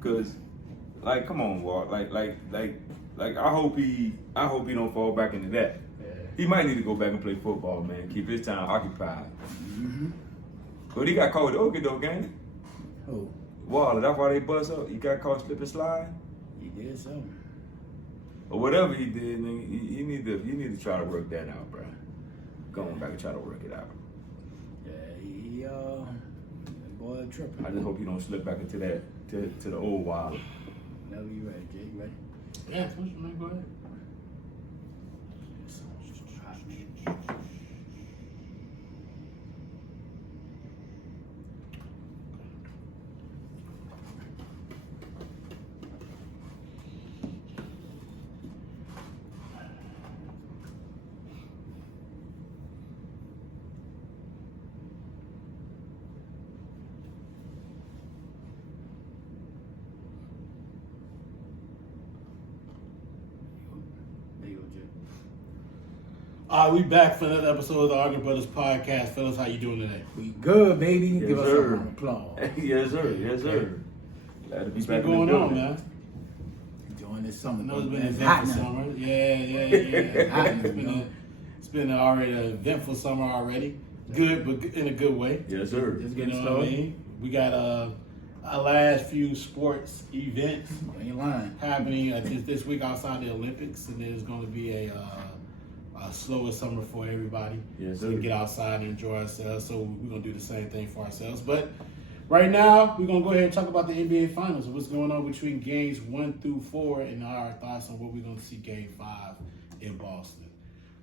bro. Cause, like, come on, Walt. Like, I hope he don't fall back into that. Yeah. He might need to go back and play football, man. Keep his time occupied. Mm-hmm. But he got caught with the okey doke, ain't he? Who? Waller, that's why they bust up. He got caught slipping slide. He did something. Or whatever he did, nigga, he need to try to work that out, bro. Go on back and try to work it out. Yeah, that boy tripping. I just hope he don't slip back into that to the old Waller. No, you ready, Jake? Ready? Yeah, push him, man. Go ahead. There you go, Jake. All right, we back for another episode of the Arguing Brothers podcast. Fellas, how you doing today? We good, baby. Yes, Give us sir. a round of applause. Yes, sir. Yes, sir. Glad to be What's back been in the going on, building. man? Enjoying this summer. I know it's been an It's hot eventful now. summer. Yeah. It's been already an eventful summer already. Good, but in a good way. Yes, sir. Just You getting know what I started. mean? We got our last few sports events Ain't lying. happening this week outside the Olympics, and there's going to be a slower summer for everybody. Yes, So we sir. get outside and enjoy ourselves. So we're going to do the same thing for ourselves. But right now, we're going to go ahead and talk about the NBA Finals and what's going on between games 1 through 4 and our thoughts on what we're going to see game 5 in Boston.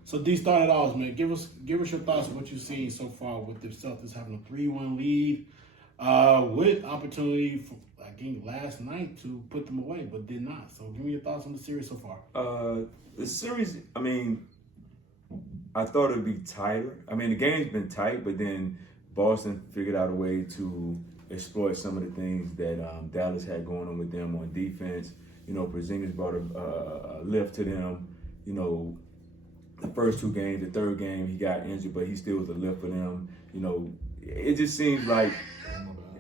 So D, start it off, man. Give us your thoughts on what you've seen so far with the Celtics having a 3-1 lead, with opportunity for, I think, last night to put them away, but did not. So give me your thoughts on the series so far. The series, I mean, I thought it would be tighter. I mean, the game's been tight, but then Boston figured out a way to exploit some of the things that Dallas had going on with them on defense. You know, Porzingis brought a lift to them. You know, the first 2 games, the third game, he got injured, but he still was a lift for them. You know, it just seems like,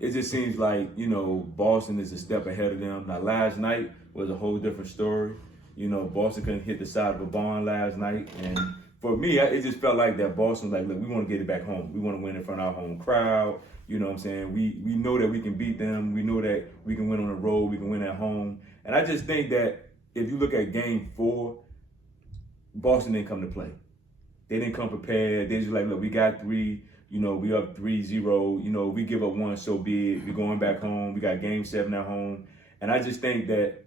you know, Boston is a step ahead of them. Now, last night was a whole different story. You know, Boston couldn't hit the side of a barn last night, and for me, it just felt like that Boston was like, look, we want to get it back home. We want to win in front of our home crowd. You know what I'm saying? We know that we can beat them. We know that we can win on the road. We can win at home. And I just think that if you look at game 4, Boston didn't come to play. They didn't come prepared. They just like, look, we got 3. You know, we up 3-0. You know, we give up 1, so be it. We're going back home. We got game 7 at home. And I just think that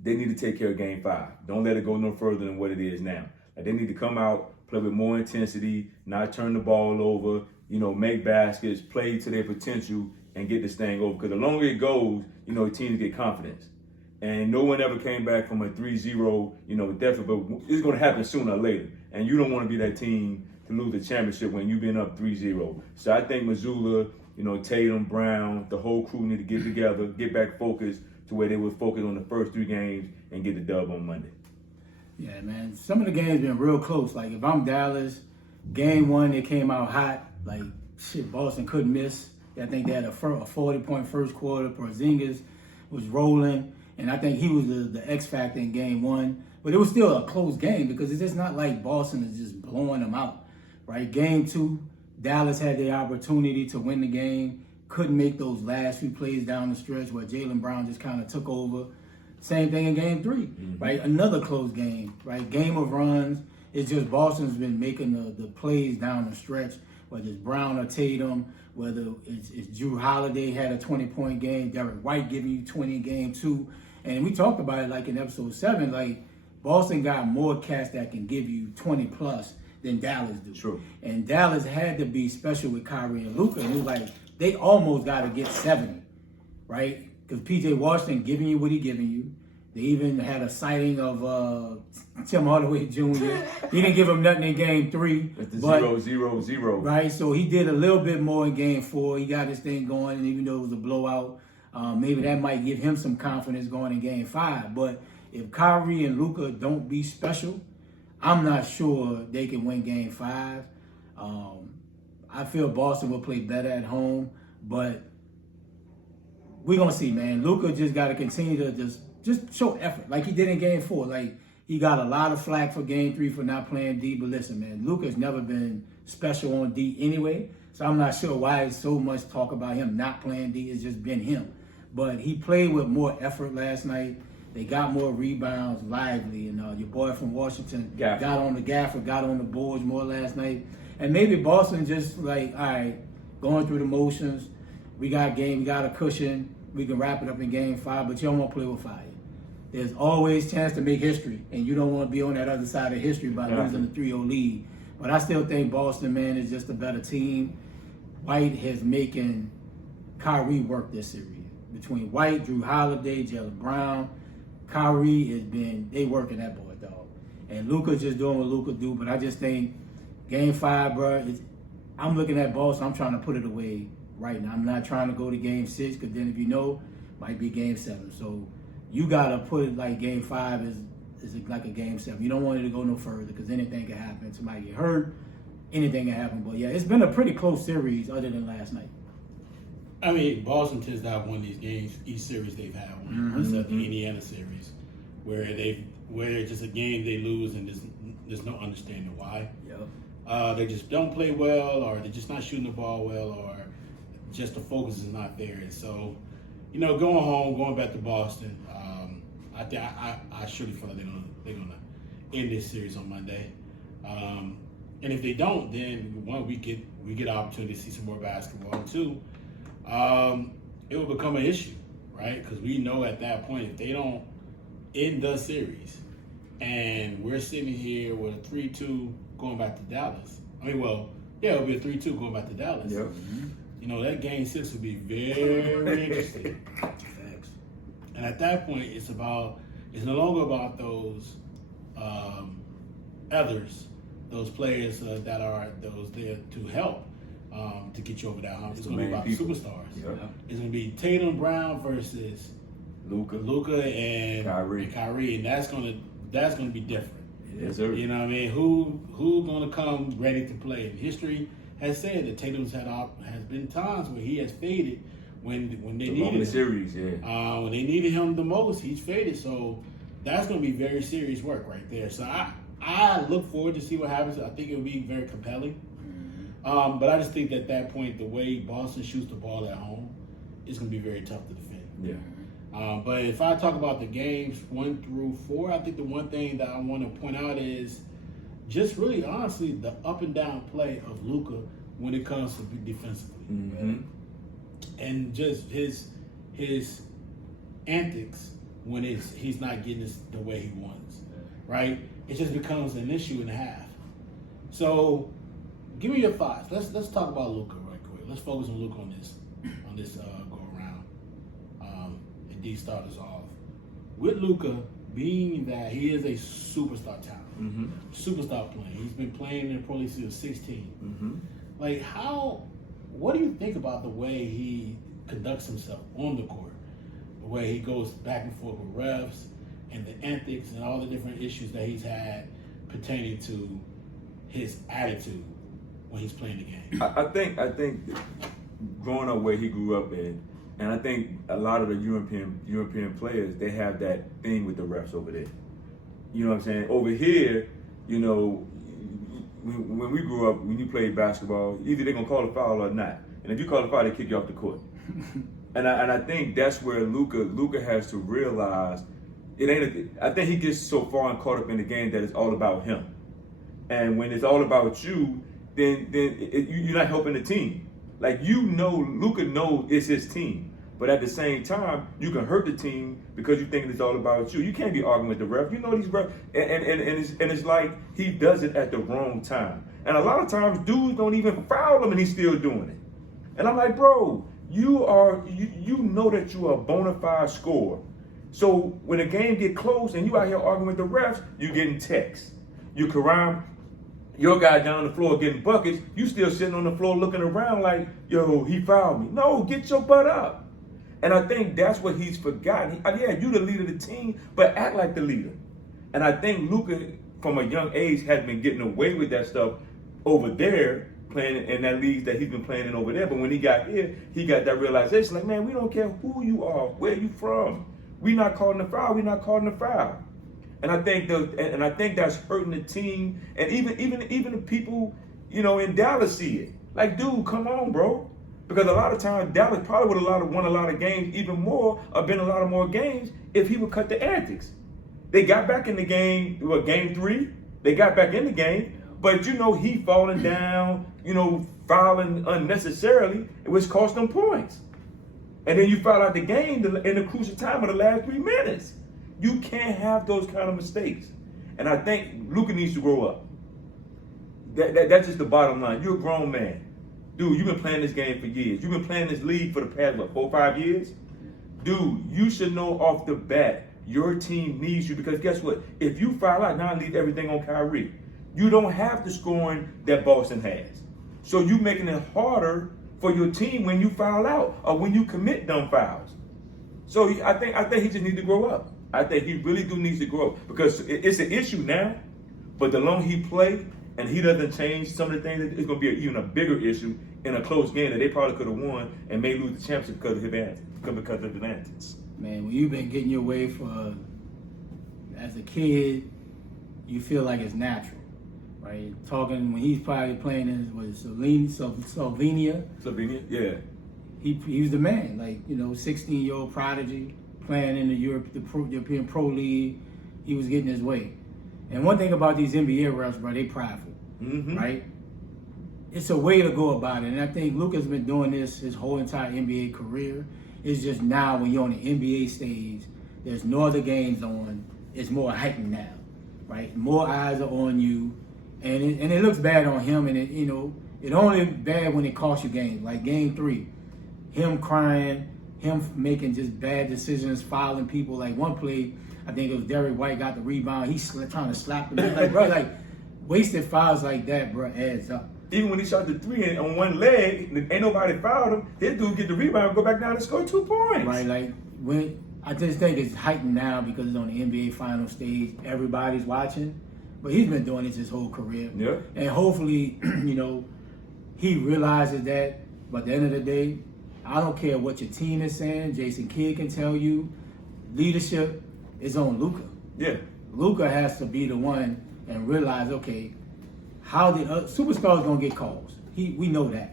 they need to take care of game 5. Don't let it go no further than what it is now. Like, they need to come out, play with more intensity, not turn the ball over, you know, make baskets, play to their potential, and get this thing over. Because the longer it goes, you know, teams get confidence. And no one ever came back from a 3-0, you know, deficit, but it's going to happen sooner or later. And you don't want to be that team to lose the championship when you've been up 3-0. So I think Mazzulla, you know, Tatum, Brown, the whole crew need to get together, get back focused to where they were focused on the first 3 games and get the dub on Monday. Yeah, man. Some of the games been real close. Like, if I'm Dallas, game 1, they came out hot. Like, shit, Boston couldn't miss. I think they had a 40-point first quarter. Porzingis was rolling, and I think he was the X factor in game 1. But it was still a close game because it's just not like Boston is just blowing them out, right? Game 2, Dallas had the opportunity to win the game, couldn't make those last few plays down the stretch where Jaylen Brown just kind of took over. Same thing in game 3, right? Another close game, right? Game of runs. It's just Boston's been making the plays down the stretch, whether it's Brown or Tatum, whether it's Drew Holiday had a 20-point game, Derek White giving you 20 in game 2. And we talked about it like in episode 7, like Boston got more cats that can give you 20 plus than Dallas do. True. And Dallas had to be special with Kyrie and Luka. And it was like, they almost got to get 70, right? Because P.J. Washington giving you what he giving you. They even had a sighting of Tim Hardaway Jr. He didn't give him nothing in game 3. It's the but, 0-0-0. Right, so he did a little bit more in game 4. He got his thing going, and even though it was a blowout, maybe that might give him some confidence going in game 5. But if Kyrie and Luka don't be special, I'm not sure they can win game 5. I feel Boston will play better at home, but we're gonna see, man. Luka just got to continue to just show effort, like he did in Game 4. Like he got a lot of flack for Game 3 for not playing D, but listen, man, Luka's never been special on D anyway. So I'm not sure why it's so much talk about him not playing D. It's just been him. But he played with more effort last night. They got more rebounds, lively, and your boy from Washington got on the boards more last night. And maybe Boston just like, all right, going through the motions. We got a cushion. We can wrap it up in Game 5, but you don't want to play with fire. There's always chance to make history, and you don't want to be on that other side of history by losing the 3-0 lead. But I still think Boston, man, is just a better team. White has making Kyrie work this series. Between White, Drew Holiday, Jaylen Brown, Kyrie they working that boy, dog. And Luka just doing what Luka do, but I just think Game 5, bro, I'm looking at Boston, I'm trying to put it away right now. I'm not trying to go to Game 6, because then if you know, might be Game 7. So you got to put it like Game 5 is like a Game 7. You don't want it to go no further, because anything can happen. Somebody get hurt, anything can happen. But yeah, it's been a pretty close series other than last night. I mean, Boston tends to have won these games, each series they've had one, except the Indiana series, where it's just a game they lose and there's no understanding why. Yep. They just don't play well, or they're just not shooting the ball well, or just the focus is not there. And so, going back to Boston, I surely feel like they're gonna end this series on Monday. And if they don't, then one, we get an opportunity to see some more basketball. And two, it will become an issue, right? Because we know at that point, if they don't end the series, and we're sitting here with a 3-2 going back to Dallas. It'll be a 3-2 going back to Dallas. Yep. That Game 6 would be very interesting. Facts. And at that point, it's no longer about those others, those players that are those there to help to get you over that hump. It's going to be about superstars. Yep. It's going to be Tatum Brown versus Luka and Kyrie, and that's going to be different. Yes, sir. You know what I mean? Who going to come ready to play? And history has said that Tatum's has been times where he has faded when they needed him. The series, yeah. When they needed him the most, he's faded. So that's going to be very serious work right there. So I look forward to see what happens. I think it will be very compelling. But I just think at that point, the way Boston shoots the ball at home, it's going to be very tough to defend. Yeah. But if I talk about the games 1 through 4, I think the one thing that I want to point out is just really honestly the up and down play of Luka when it comes to defensively. Mm-hmm. And just his antics when he's not getting this the way he wants, right? It just becomes an issue and a half. So give me your thoughts. Let's talk about Luka right quick. Let's focus on Luka on this go around. And D start us off with Luka being that he is a superstar talent, superstar player. He's been playing in the Pro League since 16. Like what do you think about the way he conducts himself on the court? The way he goes back and forth with refs and the antics and all the different issues that he's had pertaining to his attitude when he's playing the game. I think growing up where he grew up in, and I think a lot of the European players, they have that thing with the refs over there. You know what I'm saying? Over here, when we grew up, when you played basketball, either they're gonna call a foul or not. And if you call a foul, they kick you off the court. And I think that's where Luka has to realize I think he gets so far and caught up in the game that it's all about him. And when it's all about you, then you're not helping the team. Like Luka knows it's his team. But at the same time, you can hurt the team because you think it's all about you. You can't be arguing with the ref. These refs, and it's like he does it at the wrong time. And a lot of times, dudes don't even foul him, and he's still doing it. And I'm like, bro, you know that you are a bona fide scorer. So when the game get close and you out here arguing with the refs, you getting texts. You Karam, your guy down the floor getting buckets, you still sitting on the floor looking around like, yo, he fouled me. No, get your butt up. And I think that's what he's forgotten. You the leader of the team, but act like the leader. And I think Luka, from a young age, has been getting away with that stuff over there playing in that league that he's been playing in over there. But when he got here, he got that realization, like, man, we don't care who you are, where you from. We not calling the foul. We not calling the foul. And I think I think that's hurting the team, and even the people, in Dallas see it. Like, dude, come on, bro. Because a lot of times Dallas probably would have won a lot of games, even more, or been a lot of more games if he would cut the antics. They got back in the game, game 3. They got back in the game, but he falling down, fouling unnecessarily, which cost them points. And then you foul out the game in the crucial time of the last 3 minutes. You can't have those kind of mistakes. And I think Luka needs to grow up. That's just the bottom line. You're a grown man. Dude, you've been playing this game for years. You've been playing this league for the past, 4 or 5 years? Dude, you should know off the bat your team needs you, because guess what? If you foul out, now leave everything on Kyrie. You don't have the scoring that Boston has. So you making it harder for your team when you foul out or when you commit dumb fouls. So I think he just needs to grow up. I think he really do needs to grow up, because it's an issue now, but the longer he play and he doesn't change some of the things, it's going to be even a bigger issue in a close game that they probably could have won and may lose the championship because of his antics. Man, when you've been getting your way for, as a kid, you feel like it's natural, right? Talking when he's probably playing in Slovenia. Slovenia, yeah. He was the man, 16-year-old prodigy, playing in the European Pro League. He was getting his way. And one thing about these NBA refs, bro, they prideful, right? It's a way to go about it. And I think Luka's been doing this his whole entire NBA career. It's just now when you're on the NBA stage, there's no other games on. It's more heightened now, right? More eyes are on you. And it looks bad on him. And, it only bad when it costs you games. Like game 3, him crying, him making just bad decisions, fouling people. Like one play, I think it was Derrick White got the rebound. He's trying to slap him. Like, bro, wasted fouls like that, bro, adds up. Even when he shot the 3 on one leg, ain't nobody fouled him. His dude get the rebound, go back down and score 2 points. Right, I just think it's heightened now because it's on the NBA final stage. Everybody's watching. But he's been doing this his whole career. Yeah. And hopefully, he realizes that. But at the end of the day, I don't care what your team is saying. Jason Kidd can tell you, leadership is on Luka. Yeah. Luka has to be the one and realize, okay, how the superstars gonna get calls. We know that.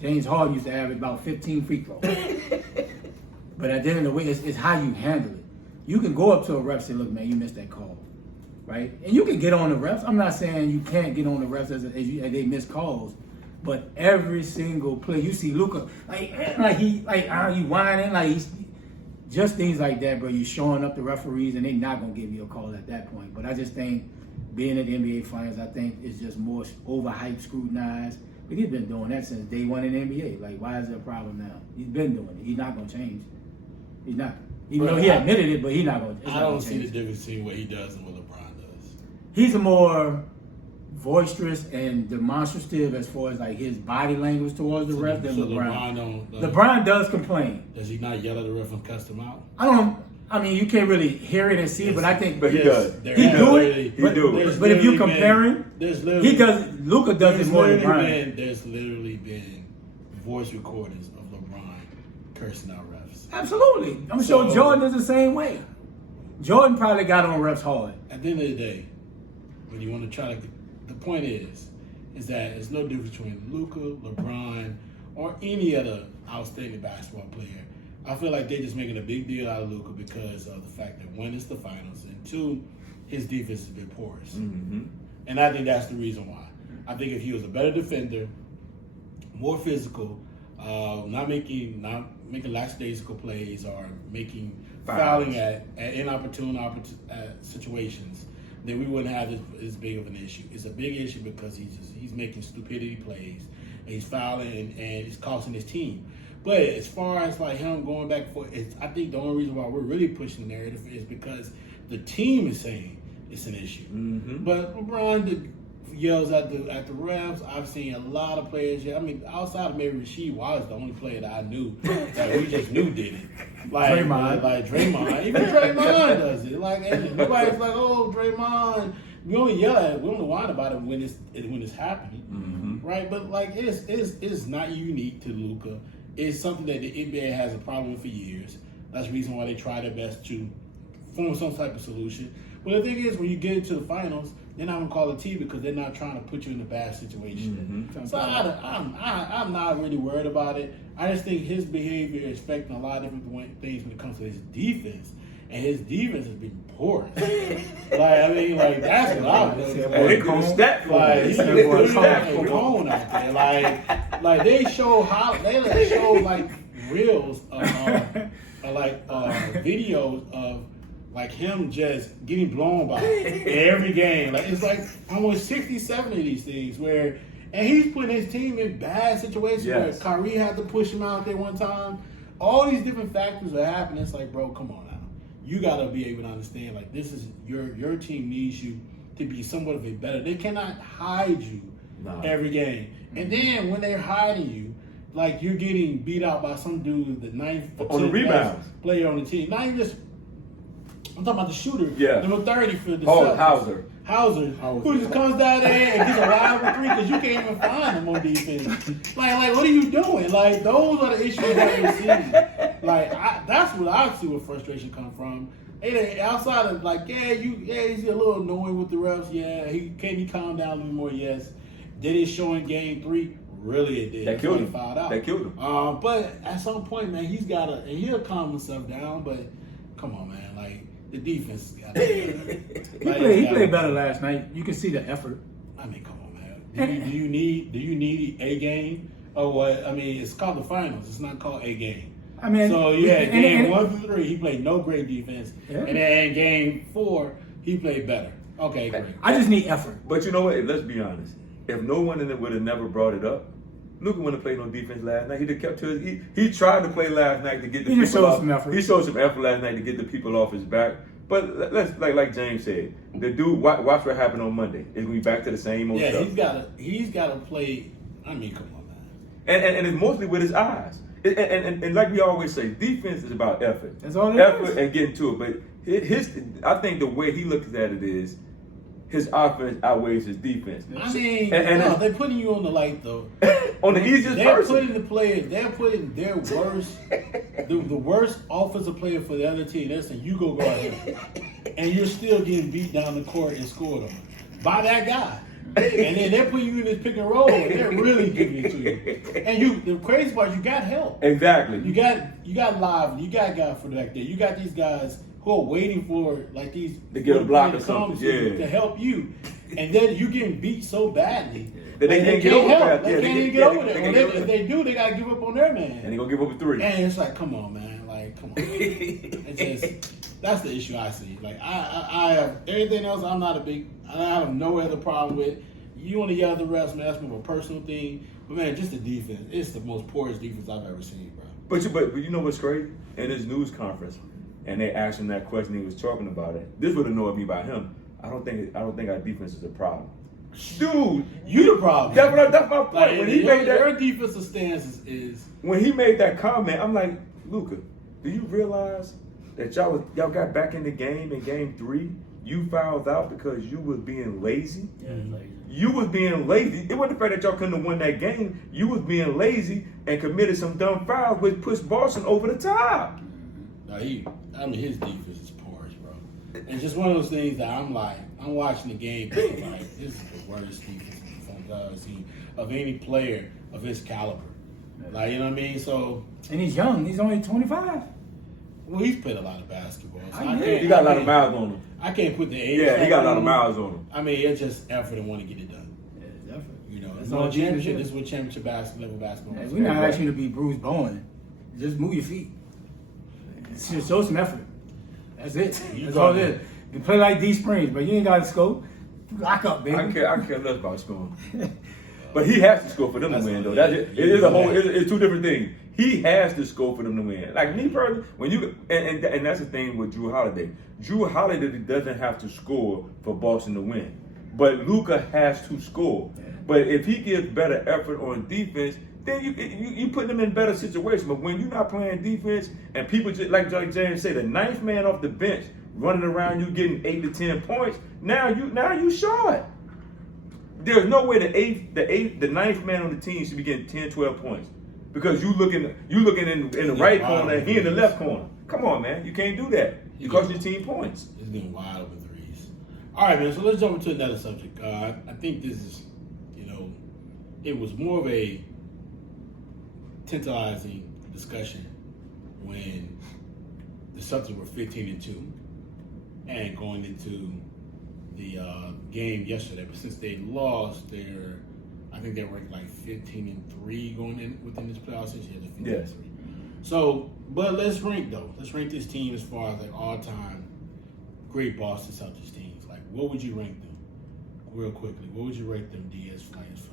James Harden used to average about 15 free throws. But at the end of the day, it's how you handle it. You can go up to a ref and say, look, man, you missed that call, right? And you can get on the refs. I'm not saying you can't get on the refs as they miss calls, but every single play, you see Luka, he whining, he's just things like that, bro. You showing up the referees, and they're not gonna give you a call at that point. But I just think being at the NBA Finals, I think is just more overhyped, scrutinized. But he's been doing that since day one in the NBA. Why is there a problem now? He's been doing it. He's not gonna change. He's not. Even though he admitted it, but he's not gonna. I don't see the difference between what he does and what LeBron does. He's a more boisterous and demonstrative as far as his body language towards the ref than LeBron. LeBron does complain. Does he not yell at the ref and cuss him out? You can't really hear it and see it, but I think. But he does. He do it. But if you comparing, he does. Luka does it more than LeBron. There's literally been voice recordings of LeBron cursing out refs. Absolutely. I'm sure Jordan is the same way. Jordan probably got on refs hard. At the end of the day, when you want to try to, the point is that there's no difference between Luka, LeBron, or any other outstanding basketball player. I feel like they're just making a big deal out of Luka because of the fact that 1, it's the finals, and 2, his defense has been porous. Mm-hmm. And I think that's the reason why. I think if he was a better defender, more physical, not making lackadaisical plays or making fouling at inopportune situations, then we wouldn't have this big of an issue. It's a big issue because he's making stupidity plays, and he's fouling and it's costing his team. But as far as him going back and forth, I think the only reason why we're really pushing the narrative is because the team is saying it's an issue. Mm-hmm. But LeBron yells at the refs. I've seen a lot of players. Outside of maybe Rasheed Wallace, the only player that I knew that we just knew did it. Draymond. Even Draymond does it. And nobody's oh, Draymond. We only whine about it when it's happening. Mm-hmm. right? But like it's not unique to Luka. It's something that the NBA has a problem with for years. That's the reason why they try their best to form some type of solution. But the thing is, when you get into the finals, they're not gonna call it T because they're not trying to put you in a bad situation. Mm-hmm. So I'm not really worried about it. I just think his behavior is affecting a lot of different things when it comes to his defense, and his defense has been poor. That's what I was saying. They could have stat for Like him. he's They could have stat a for him. cone out there. Like they show like reels of videos of like him just getting blown by every game. Like it's like almost 60, 70 of these things where, and he's putting his team in bad situations where Kyrie had to push him out there one time. All these different factors are happening. It's like, bro, come on now. You gotta be able to understand. Like this is your team needs you to be somewhat of a better. They cannot hide you every game. And then when they're hiding you, like you're getting beat out by some dude, the ninth on the rebounds player on the team. Not even just. I'm talking about the shooter. Yeah. Number 30 for the Hauser, who just comes down there and gets a wide open three because you can't even find him on defense. Like, what are you doing? Like, those are the issues that we're seeing. Like, that's what I see where frustration come from. And outside of like, he's a little annoying with the refs. Yeah, can he calm down a little more? Yes. Did it show in game 3? Really, it did. That killed him. Fouled out. That killed him. But at some point, man, he'll calm himself down. But come on, man, like. The defense got He played better last night. You can see the effort. I mean, come on, man. Do you need a game or what? I mean, it's called the finals. It's not called a game. I mean, so game 1 through 3, he played no great defense, and then game 4, he played better. Okay, great. I just need effort. But you know what? Let's be honest. If no one in it would have never brought it up, Luka wouldn't have played no defense last night. He'd have kept to his. He tried to play last night to get the people off. Some effort. He showed some effort last night to get the people off his back. But let's like James said, the dude. Watch what happened on Monday. It's gonna be back to the same old stuff. He's gotta play. I mean, come on, man. And it's mostly with his eyes. And like we always say, defense is about effort. That's all it effort is. And getting to it. But I think the way he looks at it is, his offense outweighs his defense. I mean, they're putting you on on the easiest person. They're putting their worst, the worst offensive player for the other team. They're saying, you go guard him. And you're still getting beat down the court and scored on by that guy. And then they're putting you in this pick and roll, and they're really giving it to you. And the crazy part, you got help. Exactly. You got Lively, you got guys for back there. You got these guys who are waiting for like these to get a block or something, to help you, and then you getting beat so badly that they can't get over that. They can't even get over there. If they do, they gotta give up on their man. And they gonna give up a 3. And it's like, come on, man, like come on. It's just that's the issue I see. Like I have everything else. I have no other problem with. You want to yell at the refs, man? That's more of a personal thing. But man, just the defense. It's the most porous defense I've ever seen, bro. But you know what's crazy? In his news conference, and they asked him that question, he was talking about it. This would annoy me about him. I don't think our defense is a problem. Dude, you the problem. That's my point. Like, when he made that, your defensive stance is when he made that comment, I'm like, Luka, do you realize that y'all got back in the game in game 3? You fouled out because you was being lazy. Yeah, lazy. You was being lazy. It wasn't the fact that y'all couldn't have won that game. You was being lazy and committed some dumb fouls, which pushed Boston over the top. His defense is porous, bro. It's just one of those things that I'm watching the game, and I'm like, this is the worst defense I've ever seen of any player of his caliber. Like, you know what I mean? So, and he's young. He's only 25. Well, he's played a lot of basketball. So he got a lot of miles on him. I can't put the age. Yeah, he got a lot of miles on him. I mean, it's just effort and want to get it done. Yeah, it's effort. You know, That's no all championship. This is what championship level basketball is. We're not asking you to be Bruce Bowen. Just move your feet. Just show some effort. That's it. That's all it is. You play like D Springs, but you ain't got to score. Lock up, baby. I care less about scoring. But he has to score for them to win, though. It's two different things. He has to score for them to win. Like me personally, when you and that's the thing with Drew Holiday. Drew Holiday doesn't have to score for Boston to win, but Luka has to score. But if he gives better effort on defense, then you put them in better situations. But when you're not playing defense and people just like James said, the ninth man off the bench running around you getting 8 to 10 points, now you short. There's no way the ninth man on the team should be getting 10, 12 points because you looking in the right corner and he in the left corner. Come on, man, you can't do that. You cost your team points. It's getting wide open threes. All right, man. So let's jump into another subject. I think this is, it was more of a tantalizing discussion when the Celtics were 15-2 and going into the game yesterday. But since they lost, I think they ranked like 15-3 going in within this playoff season. Yes. So, but let's rank though. Let's rank this team as far as like all-time great Boston Celtics teams. Like, what would you rank them? Real quickly, what would you rate them, D, as far as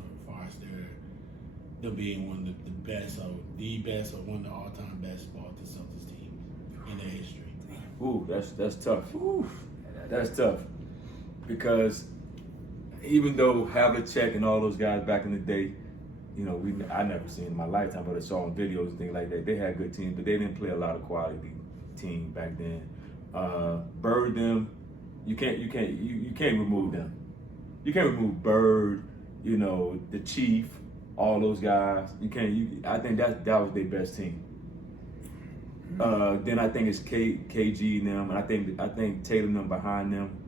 them being one of the best, or the best, or one of the all-time best Boston Celtics teams in their history? Ooh, that's tough. Ooh, that's tough because even though Havlicek and all those guys back in the day, I never seen in my lifetime, but I saw on videos and things like that. They had good teams, but they didn't play a lot of quality team back then. Bird, them, you can't remove them. You can't remove Bird, the Chief, all those guys. You can't. I think that was their best team. Then I think it's KG and them, and I think Taylor and them behind them.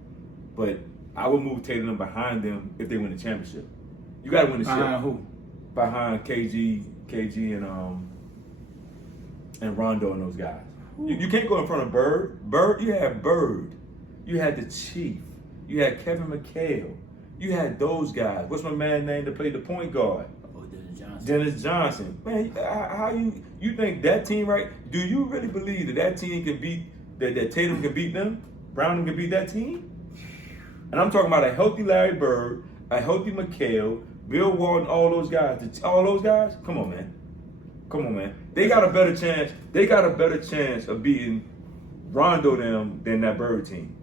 But I would move Taylor and them behind them if they win the championship. You got to win the Behind ship. who? Behind KG and Rondo and those guys. You can't go in front of Bird. You had Bird. You had the Chief. You had Kevin McHale. You had those guys. What's my man name that played the point guard? Oh, Dennis Johnson. Dennis Johnson. Man, how you think that team, right? Do you really believe that team can beat, that Tatum can beat them? Brown can beat that team? And I'm talking about a healthy Larry Bird, a healthy McHale, Bill Walton, all those guys. All those guys? Come on, man. They got a better chance of beating Rondo them than that Bird team.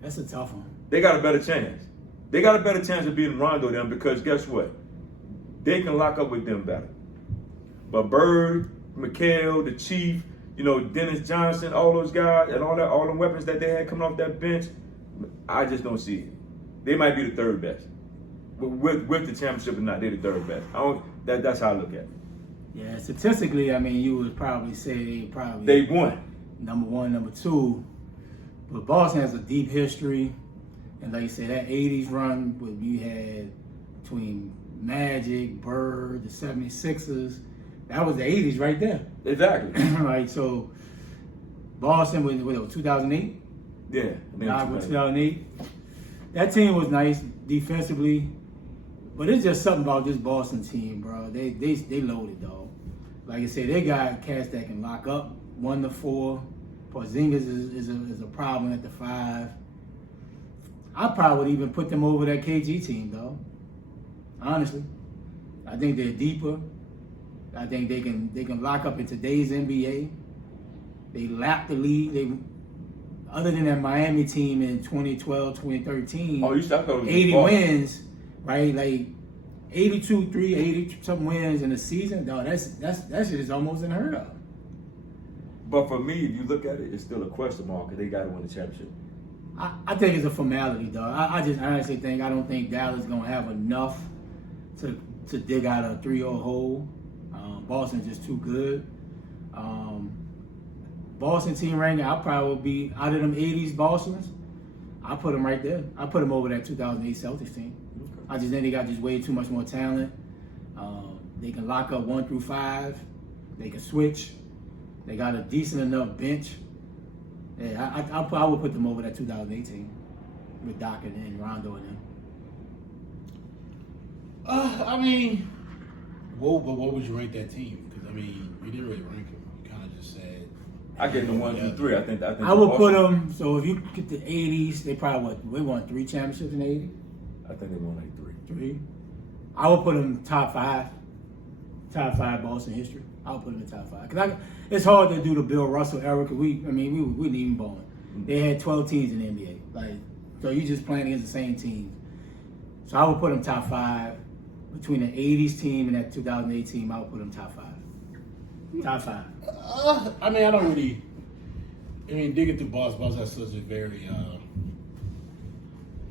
That's a tough one. They got a better chance. They got a better chance of beating Rondo them because guess what? They can lock up with them better. But Bird, McHale, the Chief, Dennis Johnson, all those guys, and all the weapons that they had coming off that bench, I just don't see it. They might be the third best. With the championship or not, they're the third best. That's how I look at it. Yeah, statistically, you would probably say they won. Number one, number two. But Boston has a deep history. And like you said, that 80s run where you had between Magic, Bird, the 76ers, that was the 80s right there. Exactly. Right, so Boston with 2008? Yeah. 2008. That team was nice defensively, but it's just something about this Boston team, bro. They loaded, dog. Like I said, they got cats that can lock up 1-4. Porzingis is a problem at the 5. I probably would even put them over that KG team, though. Honestly, I think they're deeper. I think they can lock up in today's NBA. They lap the league. Other than that Miami team in 2012, 2013, 80 wins, right? Like 82-3, 80-something wins in a season. No, that shit is almost unheard of. But for me, if you look at it, it's still a question mark because they got to win the championship. I think it's a formality, though. I honestly think I don't think Dallas is gonna have enough to dig out a 3-0 hole. Boston's just too good. Boston team ranking, I probably would be out of them 80s Bostons. I put them right there. I put them over that 2008 Celtics team. Okay. I just think they got just way too much more talent. They can lock up 1-5. They can switch. They got a decent enough bench. Yeah, I would put them over that 2008 team with Doc and Rondo and them. What would you rank that team? Because you didn't really rank them. You kind of just said. I give them 1, 2, 3. I think. I would put them. So if you get the 80s, they probably won 3 championships in the 80s. I think they won like 3. 3. I would put them top 5. Top 5 Boston history. I would put them in top 5 because it's hard to do the Bill Russell era because we didn't even ball. They had 12 teams in the NBA. So you just playing against the same teams. So I would put them top 5. Between the 80s team and that 2008 team, I would put them top 5. Top 5. I don't really. digging through Boston has such a very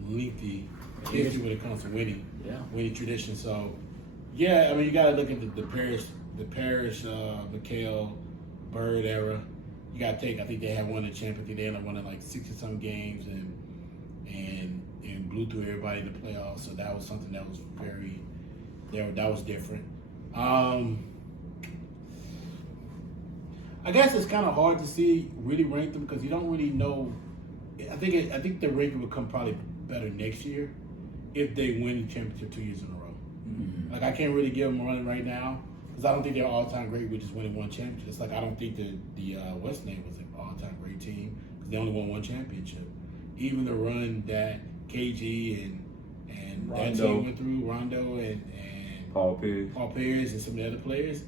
lengthy history when it comes to winning. Yeah. Winning tradition. So, yeah, I mean, you got to look at the Parrish, McHale, Bird era. You got to take. I think they had won the championship. They ended up winning like 60-some games and blew through everybody in the playoffs. So that was something that was that was different. I guess it's kind of hard to really rank them because you don't really know. I think the ranking will come probably better next year if they win the championship 2 years in a row. Mm-hmm. Like I can't really give them a run right now because I don't think they're all-time great with just winning one championship. It's like I don't think the West Navy was an all-time great team because they only won one championship. Even the run that KG and that team went through, Rondo and Paul Pierce and some of the other players.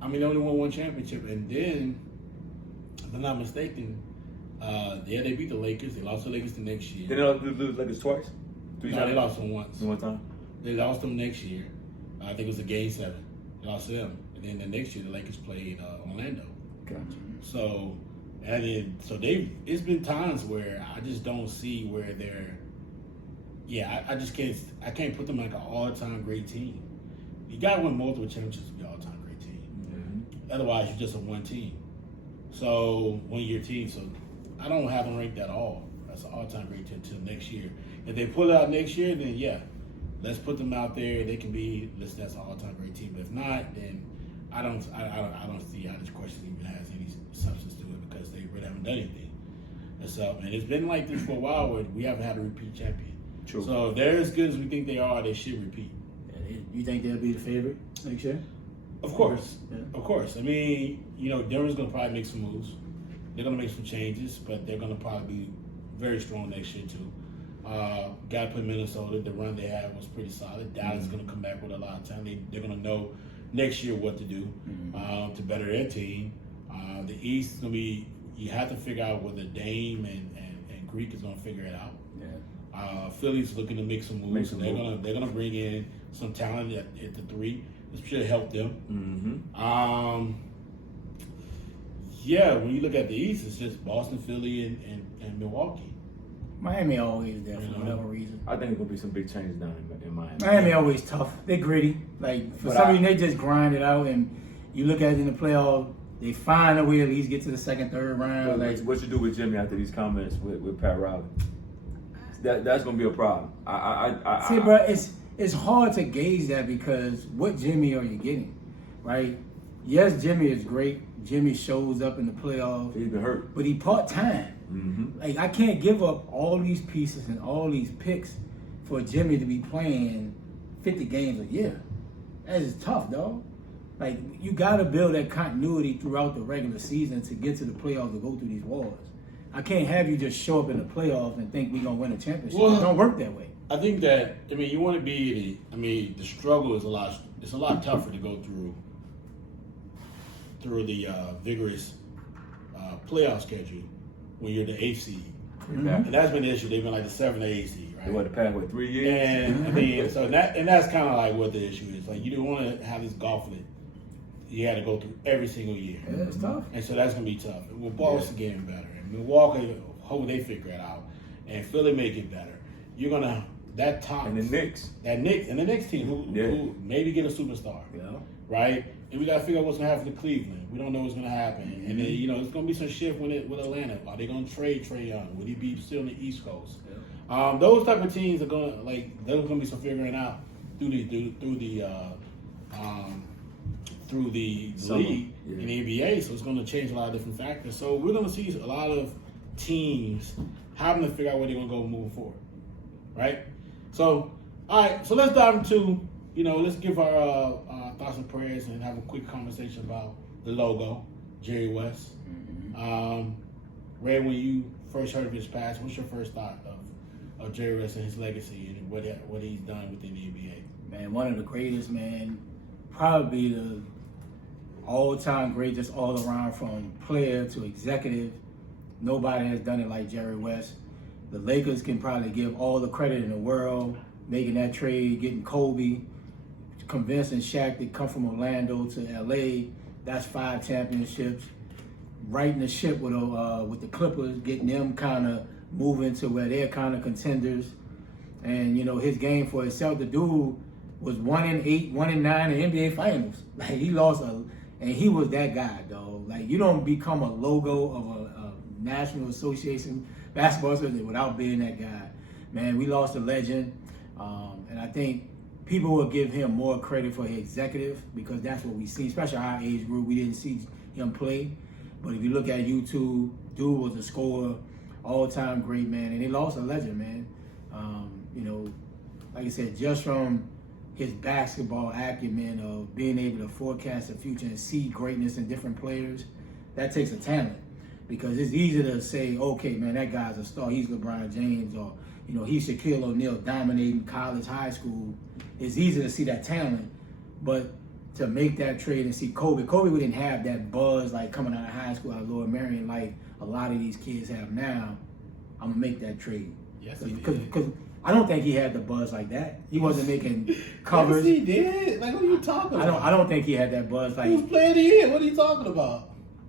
I mean, they only won one championship, and then, if I'm not mistaken, they beat the Lakers. They lost the Lakers the next year. Did they lose Lakers twice? No, they lost them once. One time? They lost them next year. I think it was a Game 7. They lost to them, and then the next year the Lakers played Orlando. Gotcha. So it's been times where I just don't see where they're. Yeah, I just can't. I can't put them like an all-time great team. You got to win multiple championships to be an all-time great team. Mm-hmm. Otherwise, you're just a one team. So 1 year team. So I don't have them ranked at all. That's an all-time great team until next year. If they pull it out next year, then yeah, let's put them out there. They can be listed as an all-time great team. But if not, then I don't see how this question even has any substance to it because they really haven't done anything. And it's been like this for a while where we haven't had a repeat champion. True. So if they're as good as we think they are, they should repeat. You think they'll be the favorite next year? Of course. Yeah. Of course. I mean, Denver's going to probably make some moves. They're going to make some changes, but they're going to probably be very strong next year, too. Got to put Minnesota. The run they had was pretty solid. Dallas is going to come back with a lot of time. They're going to know next year what to do to better their team. The East is going to be, you have to figure out whether Dame and Greek is going to figure it out. Yeah. Philly's looking to make some moves. They're gonna bring in some talent at the 3. This should help them. Mm-hmm. Yeah, when you look at the East, it's just Boston, Philly, and Milwaukee. Miami always there for whatever reason. I think there's gonna be some big changes down in Miami. Miami always tough. They're gritty. Like for some reason, they just grind it out. And you look at it in the playoff, they find a way to at least get to the second, third round. What you do with Jimmy after these comments with Pat Riley? That's gonna be a problem. See, bro, it's hard to gauge that because what Jimmy are you getting, right? Yes, Jimmy is great. Jimmy shows up in the playoffs. He's been hurt, but he part-time. Mm-hmm. Like I can't give up all these pieces and all these picks for Jimmy to be playing 50 games a year. That is tough, dog. Like you got to build that continuity throughout the regular season to get to the playoffs to go through these wars. I can't have you just show up in the playoffs and think we're going to win a championship. It don't work that way. I think that, you want to be, the struggle is it's a lot tougher to go through the vigorous playoff schedule when you're the 8th seed. Mm-hmm. And that's been the issue. They've been like the 7th or 8th seed, right? They went the past 3 years. And that's kind of like what the issue is. Like you don't want to have this gauntlet. You had to go through every single year. Yeah, it's tough. And so that's going to be tough. Well, Boston getting better. Milwaukee, hope they figure it out, and Philly make it better. You're gonna that top and the Knicks, and the next team who maybe get a superstar, right? And we gotta figure out what's gonna happen to Cleveland. We don't know what's gonna happen, and then it's gonna be some shift with Atlanta. Are they gonna trade Trae Young? Would he be still on the East Coast? Yeah. Those type of teams are gonna there's gonna be some figuring out through the league in the NBA, so it's going to change a lot of different factors. So we're going to see a lot of teams having to figure out where they're going to go moving forward, right? So, all right, so let's dive into, let's give our thoughts and prayers and have a quick conversation about the logo, Jerry West. Mm-hmm. Ray, when you first heard of his past, what's your first thought of Jerry West and his legacy and what he's done within the NBA? Man, one of the greatest, man. Probably the all-time greatest all around from player to executive. Nobody has done it like Jerry West. The Lakers can probably give all the credit in the world, making that trade, getting Kobe, convincing Shaq to come from Orlando to LA. That's 5 championships. Righting the ship with the Clippers, getting them kind of moving to where they're kind of contenders. And, his game for itself, the dude was 1-8, 1-9 in NBA Finals. Like, he lost and he was that guy, dog. Like, you don't become a logo of a National Association basketball association without being that guy. Man, we lost a legend. And I think people will give him more credit for his executive because that's what we see, especially our age group. We didn't see him play. But if you look at YouTube, dude was a scorer, all-time great, man. And they lost a legend, man. Like I said, just from his basketball acumen of being able to forecast the future and see greatness in different players, that takes a talent. Because it's easy to say, okay, man, that guy's a star. He's LeBron James, or he's Shaquille O'Neal dominating college, high school. It's easy to see that talent, but to make that trade and see Kobe didn't have that buzz like coming out of high school out of Lower Marion like a lot of these kids have now. I'm gonna make that trade. Yes, he did. Because I don't think he had the buzz like that. He wasn't making covers. Yes, he did. Like, what are you talking about? I don't think he had that buzz. Like, He was player of the year. What are you talking about?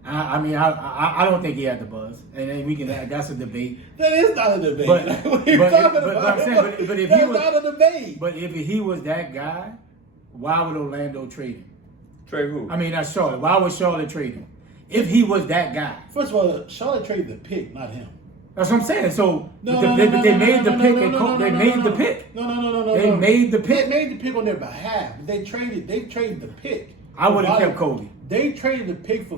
I don't think he had the buzz, and then we can. That's a debate. That is not a debate. But, what are you talking but about? I'm saying, but if That's he was not a debate. But if he was that guy, why would Orlando trade him? Trade who? I mean, that's Charlotte. Why would Charlotte trade him? If he was that guy. First of all, Charlotte traded the pick, not him. That's what I'm saying. So they made the pick. They made the pick. No. They made the They pick. made the pick on their behalf. They traded the pick. I would have kept Kobe. They traded the pick for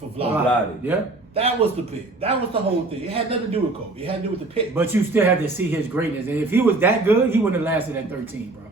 Vlad. Vlade. Yeah. That was the pick. That was the whole thing. It had nothing to do with Kobe. It had to do with the pick. But you still had to see his greatness. And if he was that good, he wouldn't have lasted at 13, bro.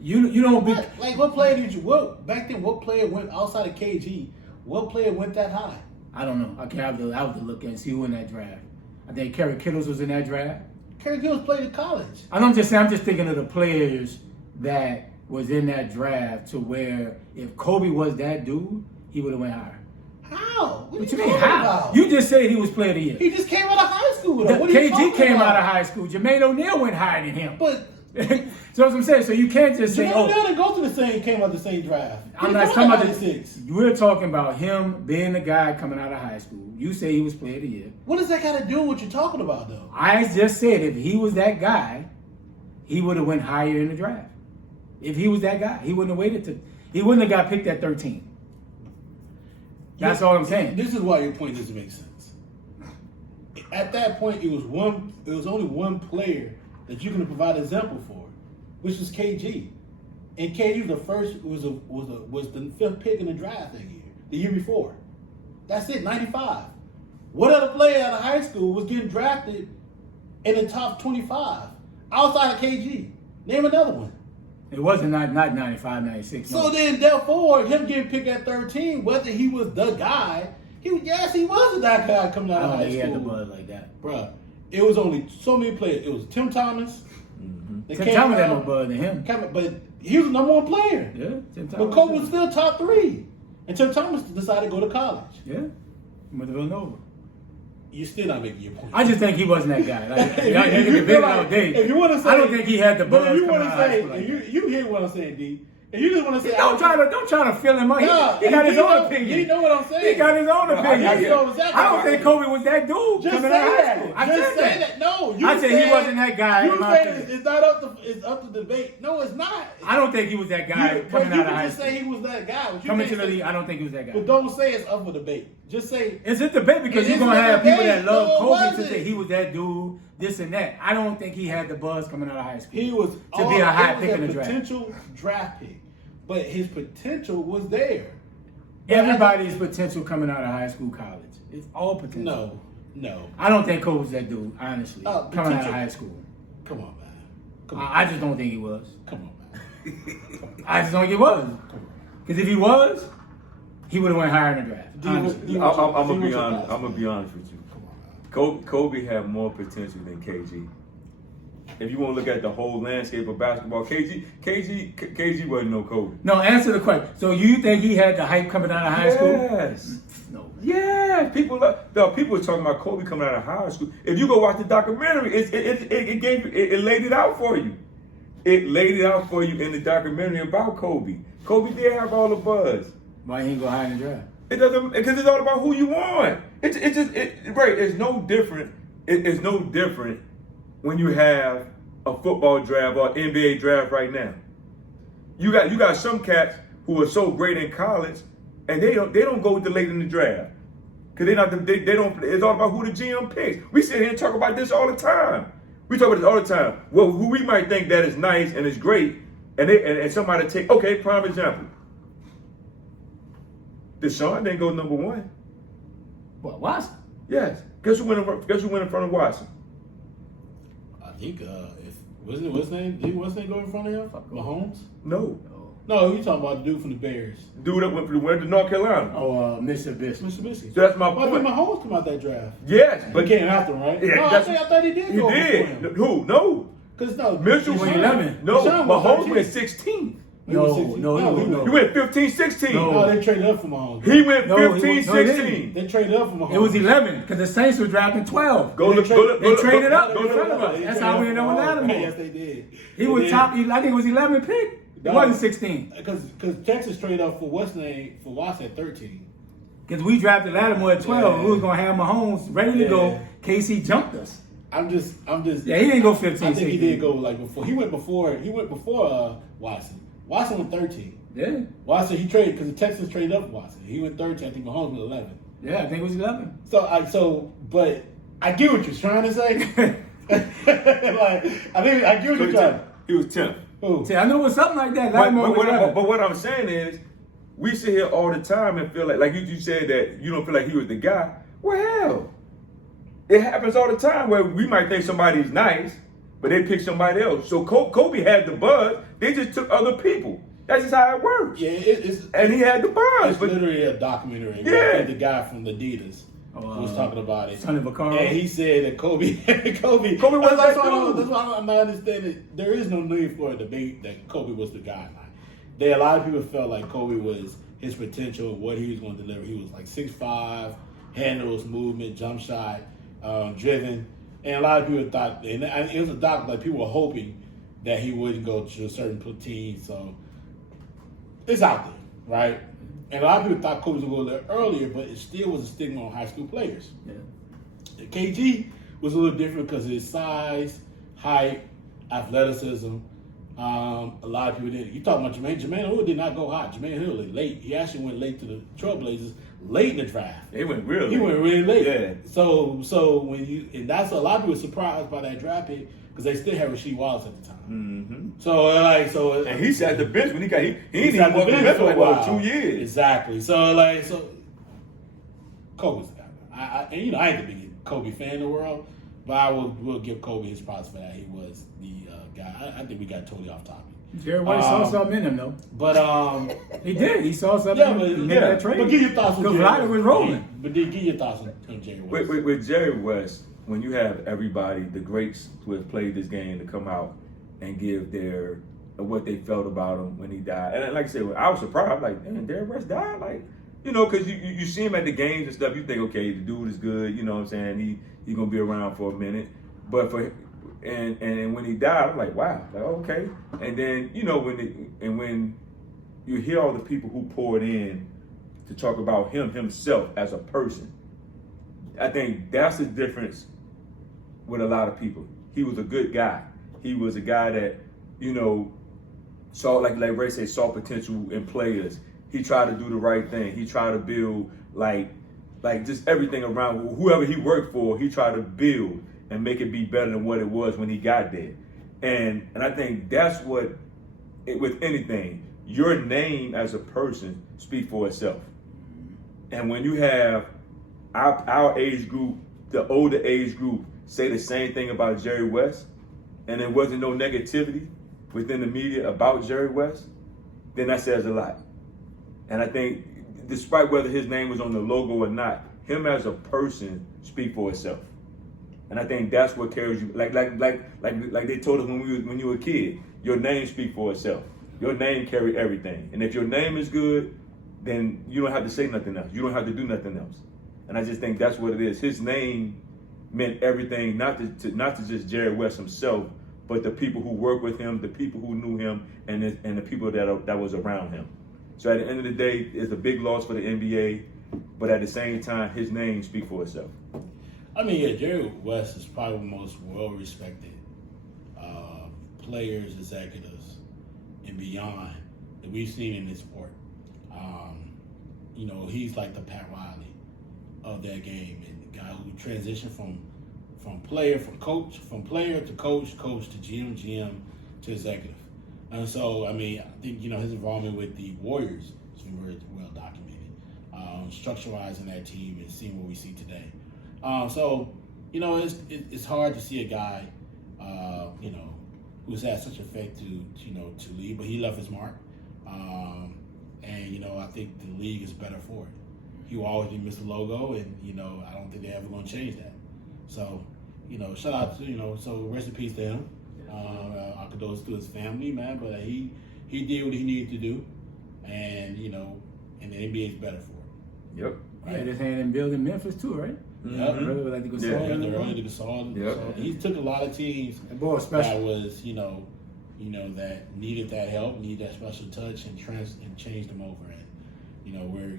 You don't be What player did you back then? What player went outside of KG? What player went that high? I don't know. I have to look and see who in that draft. I think Kerry Kittles was in that draft. Kerry Kittles played in college. I'm just thinking of the players that was in that draft to where if Kobe was that dude, he would have went higher. How? What you mean how? About? You just said he was player of the year. He just came out of high school. Though. What are you KG talking came about? out of high school. Jermaine O'Neal went higher than him. But So that's what I'm saying. So you can't just say, Jermaine O'Neal didn't go through the same, came out the same draft. I'm He not was talking about 96. We're talking about him being the guy coming out of high school. You say he was player of the year. What does that got to do with what you're talking about, though? I just said if he was that guy, he would have went higher in the draft. If he was that guy, he wouldn't have got picked at 13. That's all I'm saying. This is why your point doesn't make sense. At that point, it was only one player that you can provide an example for, which is KG. And KG was the fifth pick in the draft that year, the year before. That's it, 95. What other player out of high school was getting drafted in the top 25 outside of KG? Name another one. It wasn't not 95, 96. So No. then, therefore, him getting picked at 13, whether he was the guy, he was that guy coming I out of don't high think he had the school. buzz like that. Bruh, it was only so many players. It was Tim Thomas. that Tim came Thomas had out- no buzz than him. But he was the number one player. Yeah, Tim Thomas. But Kobe was still top 3. And Tim Thomas decided to go to college. Yeah, he went to Villanova. You're still not making your point. I just think he wasn't that guy. Like, If y'all you can feel debate like- all day. if you want to say, I don't think he had the but buzz if you coming want out to of high say, school like if that. you hear what I'm saying, D. If you just want to say, Don't try to fill him up. Nah, He got his you own know- opinion. you know what I'm saying. He got his own opinion. I know exactly I don't what think I'm Kobe was that dude Just coming say out of high that. school. I Just said say that. No, you I said he said- wasn't that guy, You in my said opinion. it's not up to debate. No, it's not. I don't think he was that guy coming you out of can high just school. say he was that guy. But you Coming to can't the say- league, I don't think he was that guy. But don't say it's up for debate. Just say It's a debate because It you're isn't gonna a have people that debate. love No, it Kobe to wasn't. say he was that dude, this and that. I don't think he had the buzz coming out of high school. he was to be a high it was pick in the draft. potential draft pick, but his potential was there. Everybody's potential coming out of high school, college. It's all potential. No. I don't think Kobe was that dude, honestly. Coming out potential. of high school. Come on, man. Come on. I just don't think he was. Come on, man. I just don't think he was. Because if he was, he would have went higher in the draft. honestly. I'm gonna be honest. I'm gonna be honest with you. Kobe had more potential than KG. If you want to look at the whole landscape of basketball, KG wasn't no Kobe. No, answer the question. So you think he had the hype coming out of high school? Yes. No. Yeah, people were talking about Kobe coming out of high school. If you go watch the documentary, it laid it out for you. It laid it out for you in the documentary about Kobe. Kobe did have all the buzz. Why he ain't go high in the draft? It doesn't, because it's all about who you want. Right. It's no different. It's no different when you have a football draft or NBA draft right now. You got some cats who are so great in college, and they don't go with the late in the draft because they don't. It's all about who the GM picks. We sit here and talk about this all the time. We talk about this all the time. Well, who we might think that is nice and is great, and somebody take prime example. Deshaun didn't go number 1. What, Watson? Yes. Guess who went in front of Watson? I think what's his name? Did what's his name go in front of him? Mahomes? No. No, you talking about the dude from the Bears? Dude that went to North Carolina. Oh, Mitsubishi. Mitsubishi. So that's my Why point. did Mahomes come out that draft? Yes, but He came after him, right? Yeah, no, I thought he did he go did. before him. Who? No. Because no, Mitchell went 11. No, Deshaun was Mahomes 13. went 16. No. He went 15, 16. No, they traded up for Mahomes. He went No, he 15, was- no, he 16. They traded up for Mahomes. It was 11 because the Saints were drafting 12. They traded up in front of us. That's how we ended up with Lattimore. Yes, they did. He was top. I think it was 11 pick. It wasn't 16 Because Texas traded up for what's name for Watson at 13. because we drafted Lattimore at 12. Yeah. We was gonna have Mahomes ready to go. KC jumped us. I'm just. Yeah, he didn't go 15. I think he 16. did go like before. He went before Watson. Watson went 13. Yeah, Watson he traded because the Texans traded up Watson. He went 13. I think Mahomes went 11. yeah, I think it was 11. But I get what you're trying to say. I get what you're trying. He was 10th. Who? See, I know it was something like that. But Lattimore was 11. what I'm saying is, we sit here all the time and feel like you said that you don't feel like he was the guy. Well, hell, it happens all the time where we might think somebody's nice, but they pick somebody else. So Kobe had the buzz. They just took other people. That's just how it works. Yeah, And he had the buzz. it's But literally a documentary. Yeah. I think the guy from Adidas was talking about it. Sonny Vaccaro. And he said that Kobe was that's that dude. that's why I'm not understanding. There is no need for a debate that Kobe was the guy. A lot of people felt like Kobe was his potential, what he was going to deliver. He was like 6'5", handles, movement, jump shot, driven. And a lot of people thought, and it was a doc, like people were hoping that he wouldn't go to a certain team. So it's out there, right? And a lot of people thought Kobe was going to go a little earlier, but it still was a stigma on high school players. Yeah. KG was a little different because of his size, height, athleticism. A lot of people didn't. You talking about Jermaine? Jermaine Hill did not go high. Jermaine Hill was late. He actually went late to the Trailblazers, late in the draft. he went real. He went really late. Yeah. So when that's a lot of people were surprised by that draft pick because they still had Rasheed Wallace at the time. Mm-hmm. And he sat the bench when he didn't even sat walk the bench for a like while. 2 years. Exactly. So Kobe's the guy. And I ain't the biggest Kobe fan in the world, but I will give Kobe his props for that. He was the guy. I think we got totally off topic. Jerry White saw something in him though. But He did. He saw something. yeah, in but him to make that trade. But give your thoughts on Because Jerry Ryder West. was rolling. But give your thoughts on Jerry West. With Jerry West, when you have everybody, the greats who have played this game, to come out and give their what they felt about him when he died, and like I said, I was surprised. Like, damn, Jerry West died. Like, because you see him at the games and stuff, you think, okay, the dude is good. You know what I'm saying? He gonna be around for a minute. But and when he died, I'm like, wow, like, okay. And then when you hear all the people who poured in to talk about himself as a person, I think that's the difference with a lot of people. He was a good guy. He was a guy that, saw, like Ray said, saw potential in players. He tried to do the right thing. He tried to build like just everything around whoever he worked for. He tried to build and make it be better than what it was when he got there. And I think that's what, with anything, your name as a person speaks for itself. And when you have our age group, the older age group, say the same thing about Jerry West, and there wasn't no negativity within the media about Jerry West, then that says a lot. And I think, despite whether his name was on the logo or not, him as a person speaks for itself. And I think that's what carries you. Like they told us when you were a kid, your name speaks for itself. Your name carry everything. And if your name is good, then you don't have to say nothing else. You don't have to do nothing else. And I just think that's what it is. His name meant everything, not to just Jerry West himself, but the people who worked with him, the people who knew him, and the people that was around him. So at the end of the day, it's a big loss for the NBA, but at the same time, his name speaks for itself. I mean, yeah, Jerry West is probably the most well-respected players, executives, and beyond that we've seen in this sport. He's like the Pat Riley of that game, and the guy who transitioned from player to coach, coach to GM to executive. And so, I think, his involvement with the Warriors has been very well documented, structuralizing that team and seeing what we see today. It's hard to see a guy, who's had such effect to lead, but he left his mark. I think the league is better for it. He will always be Mr. Logo, and, I don't think they're ever going to change that. So, shout out to, so rest in peace to him. Our condolences to his family, man, but he did what he needed to do, and, and the NBA is better for it. Yep. Right. Yeah, his hand in building Memphis too, right? Yep. Really like the Gasol. Yep. He took a lot of teams that boy was special. That was, that needed that help, needed that special touch, and changed them over. And we're,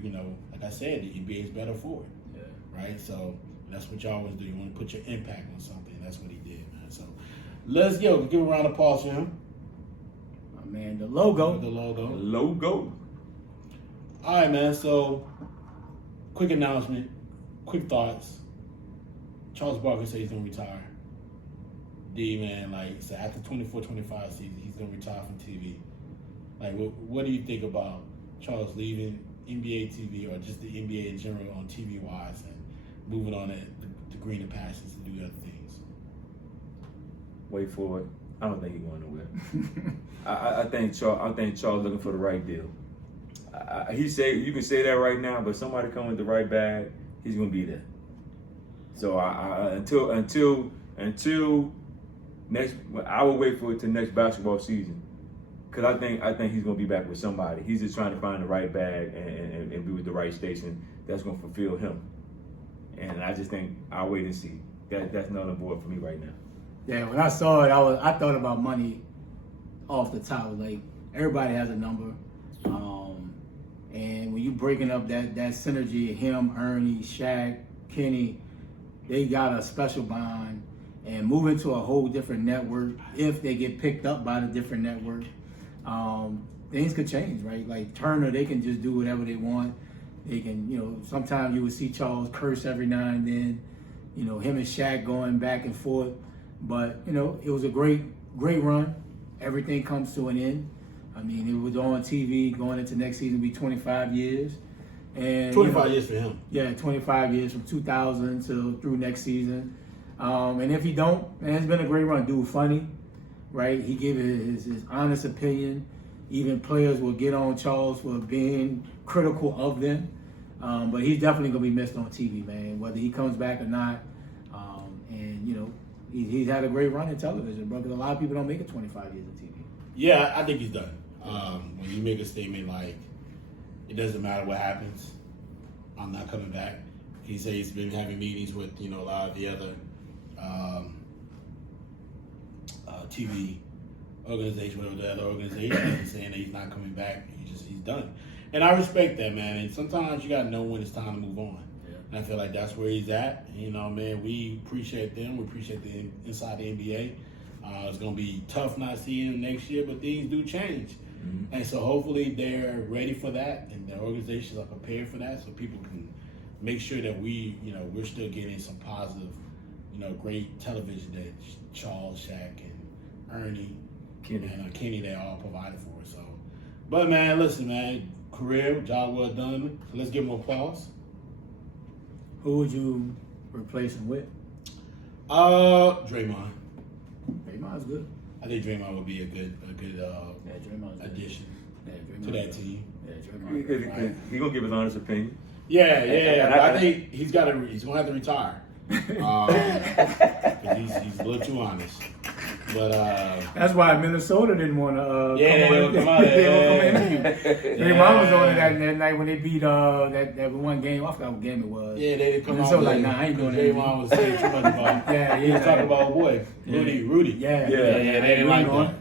like I said, the NBA is better for it. Yeah. Right. So that's what you always do. You want to put your impact on something. That's what he did, man. So let's go. Give a round of applause for him. My man, the logo. The logo. Logo. All right, man. So quick announcement. Quick thoughts. Charles Barkley said he's going to retire. Man, so after 24-25 season, he's going to retire from TV. What do you think about Charles leaving NBA TV or just the NBA in general on TV-wise and moving on to greener pastures to do other things? Wait for it. I don't think he's going nowhere. I think Charles looking for the right deal. You can say that right now, but somebody come with the right bag, he's going to be there. So until next, I will wait for it till next basketball season, because I think he's gonna be back with somebody. He's just trying to find the right bag and be with the right station that's gonna fulfill him. And I just think I'll wait and see. That's not on board for me right now. Yeah, when I saw it, I thought about money off the top. Like, everybody has a number, and when you breaking up that synergy of him, Ernie, Shaq, Kenny, they got a special bond. And moving to a whole different network, if they get picked up by the different network, things could change, right? Like Turner, they can just do whatever they want. They can, sometimes you would see Charles curse every now and then, him and Shaq going back and forth. But, it was a great run. Everything comes to an end. It was on TV going into next season, be 25 years. And 25 years for him. Yeah, 25 years from 2000 through next season. And if he don't, man, it's been a great run. Dude, funny, right? He gave his honest opinion. Even players will get on Charles for being critical of them. But he's definitely going to be missed on TV, man, whether he comes back or not. He's had a great run in television, bro, because a lot of people don't make it 25 years on TV. Yeah, I think he's done. When you make a statement like, it doesn't matter what happens, I'm not coming back. He said he's been having meetings with, a lot of the other TV organizations, whatever the other organizations, saying that he's not coming back. He's done. And I respect that, man. And sometimes you got to know when it's time to move on. Yeah. And I feel like that's where he's at. Man, we appreciate them. We appreciate the inside the NBA. It's going to be tough not seeing him next year, but things do change. Mm-hmm. And so hopefully they're ready for that and the organizations are prepared for that so people can make sure that we're still getting some positive, great television that Charles, Shaq, and Ernie, Kenny, they all provided for us. So, but man, listen, man, career, job well done. So let's give him applause. Who would you replace him with? Draymond. Draymond's good. I think Draymond would be a good addition to that team. Yeah, he's gonna give his honest opinion. Yeah. I think he's gonna have to retire. He's a little too honest. But that's why Minnesota didn't want to come out. Draymond was on it that night when they beat that one game. I forgot what game it was. Yeah, they didn't come out. So like, nah, I ain't doing that. Draymond was saying too much about. He was talking about boy, Rudy. Yeah. They didn't like that.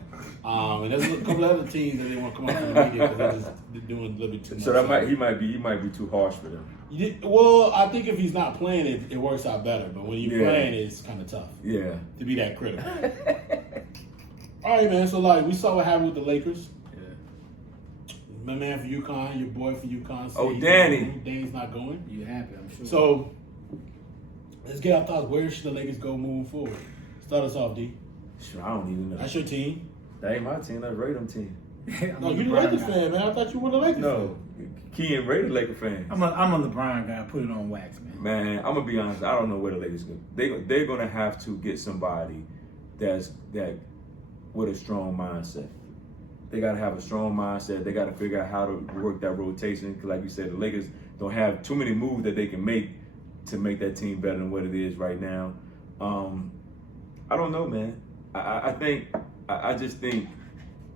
And there's a couple other teams that they want to come out from the media because they're just doing a little bit too much. So he might be too harsh for them. Well, I think if he's not playing, it works out better. But when you're playing, it's kind of tough. Yeah. To be that critical. All right, man. So like we saw what happened with the Lakers. Yeah. My man from UConn, your boy from UConn. said Oh, he's Danny. not going. Danny's not going. You happy? I'm sure. So let's get our thoughts. Where should the Lakers go moving forward? Start us off, D. Sure, I don't even know. That's your team. That ain't my team. That's Raiders team. I'm No, a you the LeBron Lakers guy. fan, man. I thought you were the Lakers No, Key and Raiders Laker fans. I'm a LeBron guy. Put it on wax, man. Man, I'm gonna be honest. I don't know where the Lakers go. They're gonna have to get somebody that with a strong mindset. They gotta have a strong mindset. They gotta figure out how to work that rotation. 'Cause like you said, the Lakers don't have too many moves that they can make to make that team better than what it is right now. I don't know, man. I just think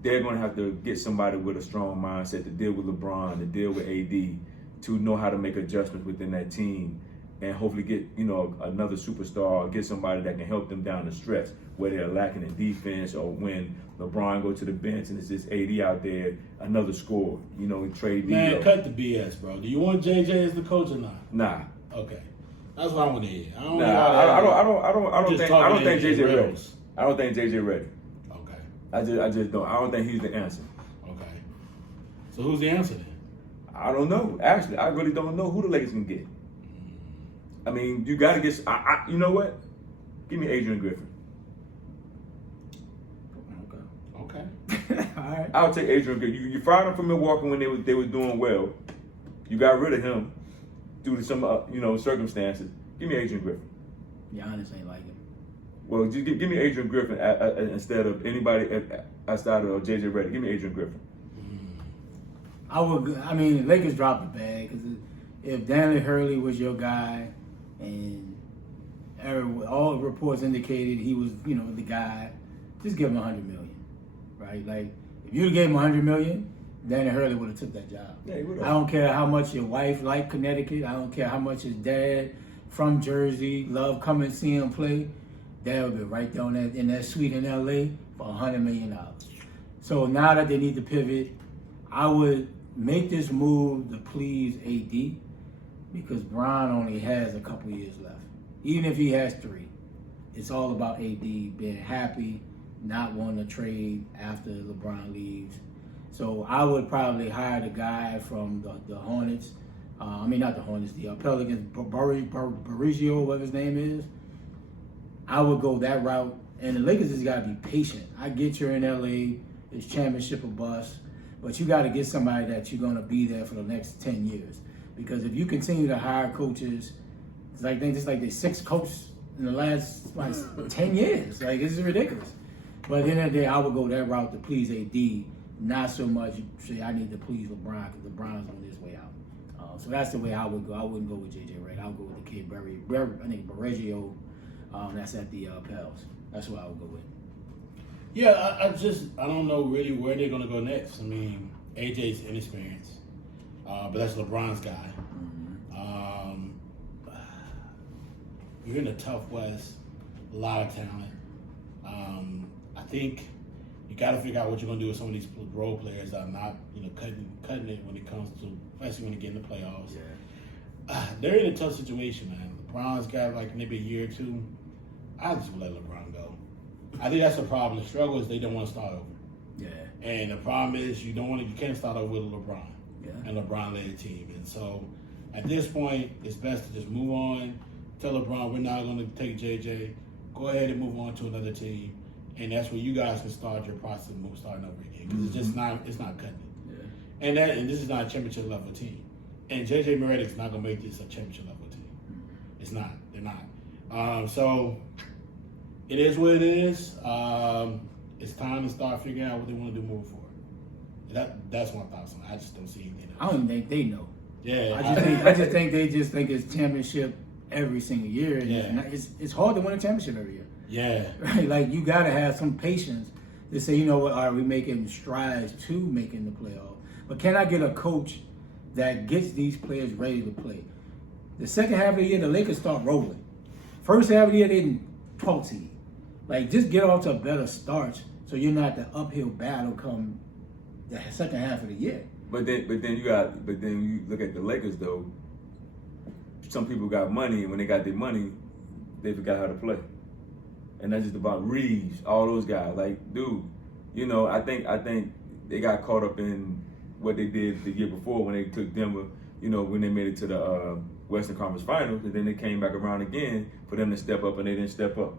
they're gonna have to get somebody with a strong mindset to deal with LeBron, to deal with AD, to know how to make adjustments within that team, and hopefully get another superstar, get somebody that can help them down the stretch where they're lacking in defense, or when LeBron go to the bench and it's just AD out there, another score. Trade Man, D'Lo. cut the BS, bro. Do you want JJ as the coach or not? Nah, Okay, that's what I want to hear. I don't. I don't think JJ ready. I don't think JJ ready. Okay. I just don't. I don't think he's the answer. Okay. So who's the answer then? I don't know. Actually, I really don't know who the Lakers can get. I mean, you got to get. You know what? Give me Adrian Griffin. Okay. All right. I'll take Adrian Griffin. You fired him from Milwaukee when they were doing well. You got rid of him due to some circumstances. Give me Adrian Griffin. Giannis ain't like him. Well, just give me Adrian Griffin instead of anybody outside of JJ Redick. Give me Adrian Griffin. Lakers dropped the bag because if Danny Hurley was your guy, and all the reports indicated he was, the guy, just give him $100 million, right? Like if you'd gave him $100 million, Danny Hurley would have took that job. Yeah, he would have. I don't care how much your wife liked Connecticut. I don't care how much his dad from Jersey loved coming and see him play. Dad would be right down in that suite in LA for $100 million. So now that they need to pivot, I would make this move to please AD because Bron only has a couple years left. Even if he has 3, it's all about AD being happy, not wanting to trade after LeBron leaves. So I would probably hire the guy from the Hornets. Not the Hornets, the Pelicans, Barigio, whatever his name is. I would go that route. And the Lakers just got to be patient. I get you're in LA, it's championship or bust, but you got to get somebody that you're going to be there for the next 10 years. Because if you continue to hire coaches, it's like they 6 coaches in the last 10 years. Like, it's ridiculous. But at the end of the day, I would go that route to please AD, not so much say I need to please LeBron because LeBron's on his way out. So that's the way I would go. I wouldn't go with JJ Redick. I would go with the kid Barigio. That's at the Pels. That's what I would go with. Yeah, I don't know really where they're gonna go next. I mean, AJ's inexperienced, but that's LeBron's guy. You're in a tough West, a lot of talent. I think you got to figure out what you're gonna do with some of these role players that are not, cutting it when it comes to, especially when they get in the playoffs. Yeah. They're in a tough situation, man. LeBron's got like maybe a year or 2. I just would let LeBron go. I think that's the problem. The struggle is they don't want to start over. Yeah. And the problem is you can't start over with LeBron. Yeah. And LeBron-led team. And so at this point, it's best to just move on. Tell LeBron we're not going to take JJ. Go ahead and move on to another team. And that's where you guys can start your process of starting over again. Because it's just not cutting it. Yeah. And this is not a championship level team. And JJ Redick's not going to make this a championship level team. It's not. They're not. So it is what it is. It's time to start figuring out what they want to do moving forward. That's my thoughts on it. I just don't see anything else. I don't think they know. Yeah. I just think they just think it's championship every single year. And Yeah. it's hard to win a championship every year. Yeah. Right? Like, you got to have some patience to say, you know what, are we making strides to making the playoff? But can I get a coach that gets these players ready to play? The second half of the year, the Lakers start rolling. First half of the year, they didn't 12 seed. Like, just get off to a better start so you're not the uphill battle come the second half of the year. But then you look at the Lakers though. Some people got money, and when they got their money, they forgot how to play. And that's just about Reese, all those guys. Like, dude, you know, I think they got caught up in what they did the year before when they took Denver, you know, when they made it to the Western Conference Finals, and then they came back around again for them to step up, and they didn't step up.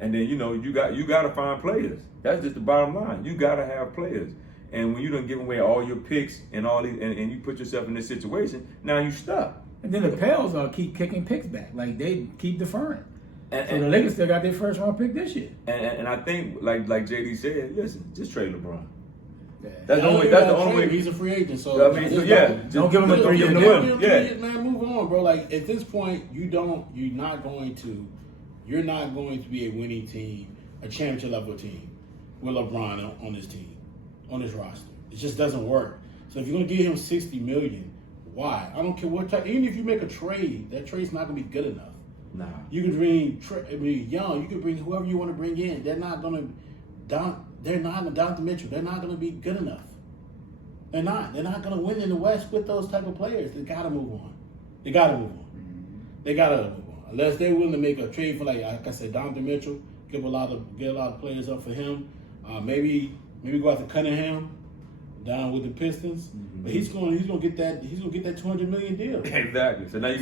And then, you know, you got to find players. That's just the bottom line. You got to have players. And when you done give away all your picks and all these, and you put yourself in this situation, now you stuck. And then the Pels keep kicking picks back, like they keep deferring. So the Lakers still got their first round pick this year. And I think, like JD said, listen, just trade LeBron. Yeah. That's the only way. He's a free agent, so I mean, don't give him a 3 year deal. Yeah, man, move on, bro. Like at this point, you're not going to be a winning team, a championship level team with LeBron on this team, on this roster. It just doesn't work. So if you're gonna give him $60 million, why? I don't care what type. Even if you make a trade, that trade's not gonna be good enough. Nah. You can bring Young. You can bring whoever you want to bring in. They're not gonna Donovan Mitchell. They're not gonna be good enough. They're not. They're not gonna win in the West with those type of players. They gotta move on. They gotta move on. They gotta move on. Unless they're willing to make a trade for like I said, Donovan Mitchell. Get a lot of players up for him. Maybe go after Cunningham down with the Pistons. But he's gonna get that $200 million deal. Exactly. So now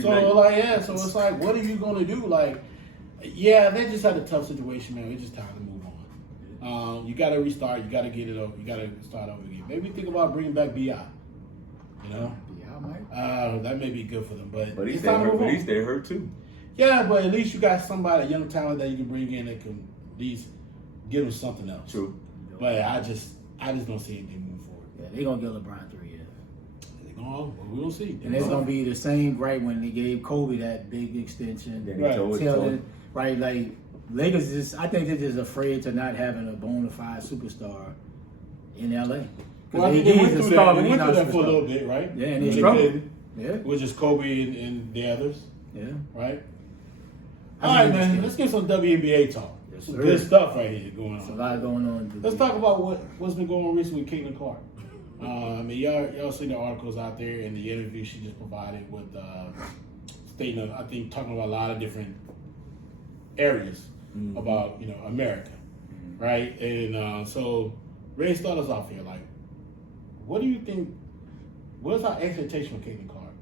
so it's like, what are you gonna do? Like, yeah, they just had a tough situation, man. It's just time to move on. You gotta restart. You gotta get it over. You gotta start over again. Maybe think about bringing back BI. You know, BI might. that may be good for them. But he stayed hurt too. Yeah, but at least you got somebody, a young talent that you can bring in that can at least give them something else. True. But I just don't see anything move forward. Yeah, they're gonna give LeBron 3 years. They're going, well, we'll see. And it's gonna be the same right when they gave Kobe that big extension. Right. Right, like Lakers I think they're just afraid to not having a bona fide superstar in LA. Well, I think they went through that for a little bit, right? Yeah, and they struggled. Yeah. It was just Kobe and the others. Yeah. Right? All right, man. Let's get some WNBA talk. Yes, Some sir. good stuff right here going on. There's a lot going on. Let's talk about what's been going on recently with Caitlin Clark. I mean, y'all seen the articles out there and the interview she just provided with stating, I think, talking about a lot of different areas about, you know, America, right? And so, Ray, start us off here. Like, what do you think? What is our expectation for Caitlin Clark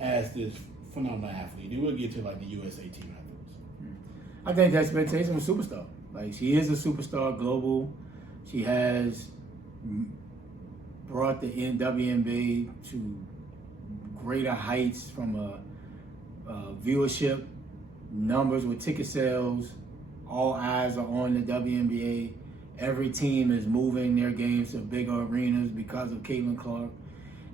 as this phenomenal athlete? Then we'll get to like the USA team afterwards. I think the expectation was superstar. Like, she is a superstar, global. She has brought the WNBA to greater heights from a viewership, numbers with ticket sales. All eyes are on the WNBA. Every team is moving their games to bigger arenas because of Caitlin Clark.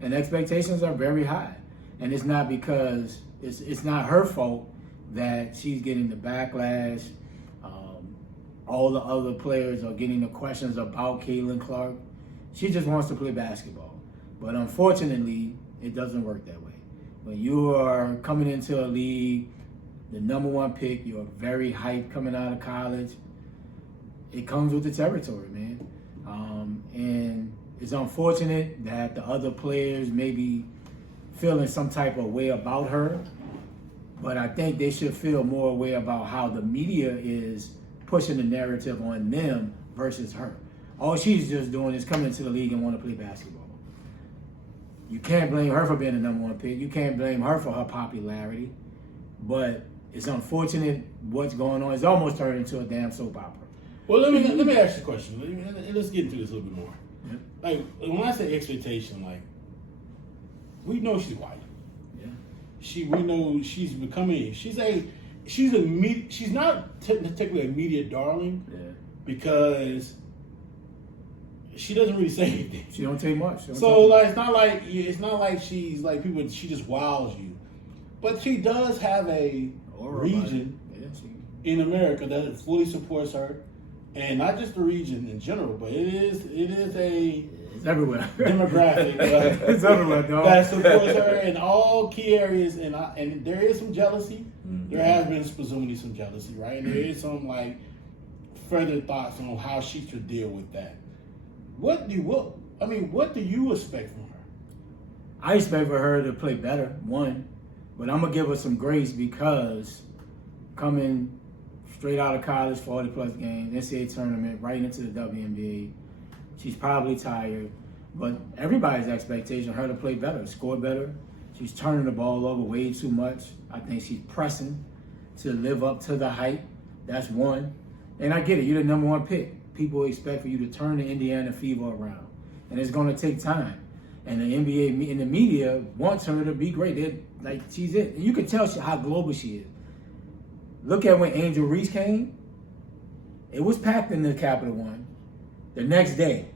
And expectations are very high. And it's not because, it's not her fault that she's getting the backlash. All the other players are getting the questions about Caitlin Clark. She just wants to play basketball. But unfortunately, it doesn't work that way. When you are coming into a league, the number one pick, you're very hyped coming out of college, it comes with the territory, man. And it's unfortunate that the other players may be feeling some type of way about her, but I think they should feel more way about how the media is pushing the narrative on them versus her. All she's just doing is coming into the league and want to play basketball. You can't blame her for being the number one pick. You can't blame her for her popularity. But it's unfortunate what's going on. It's almost turned into a damn soap opera. Well, let me ask you a question. Let's get into this a little bit more. Yeah. Like, when I say expectation, like, we know she's white. Yeah. We know she's becoming. She's not technically a media darling. Yeah. Because she doesn't really say anything. She don't take much. So like, it's not like she's like people. She just wows you, but she does have a region in America that fully supports her, and not just the region in general, but it is it's everywhere. Demographic. It's everywhere, dog. That supports her in all key areas, and there is some jealousy. Mm-hmm. There has been presumably some jealousy, right? And there is some like further thoughts on how she should deal with that. What do you expect from her? I expect for her to play better, one, but I'm gonna give her some grace because coming straight out of college, 40 plus games, NCAA tournament, right into the WNBA, She's probably tired. But everybody's expectation her to play better, score better. She's turning the ball over way too much. I think she's pressing to live up to the hype. That's one. And I get it. You're the number one pick. People expect for you to turn the Indiana Fever around. And it's going to take time. And the NBA and the media wants her to be great. Like, she's it. And you can tell how global she is. Look at when Angel Reese came. It was packed in the Capital One. The next day,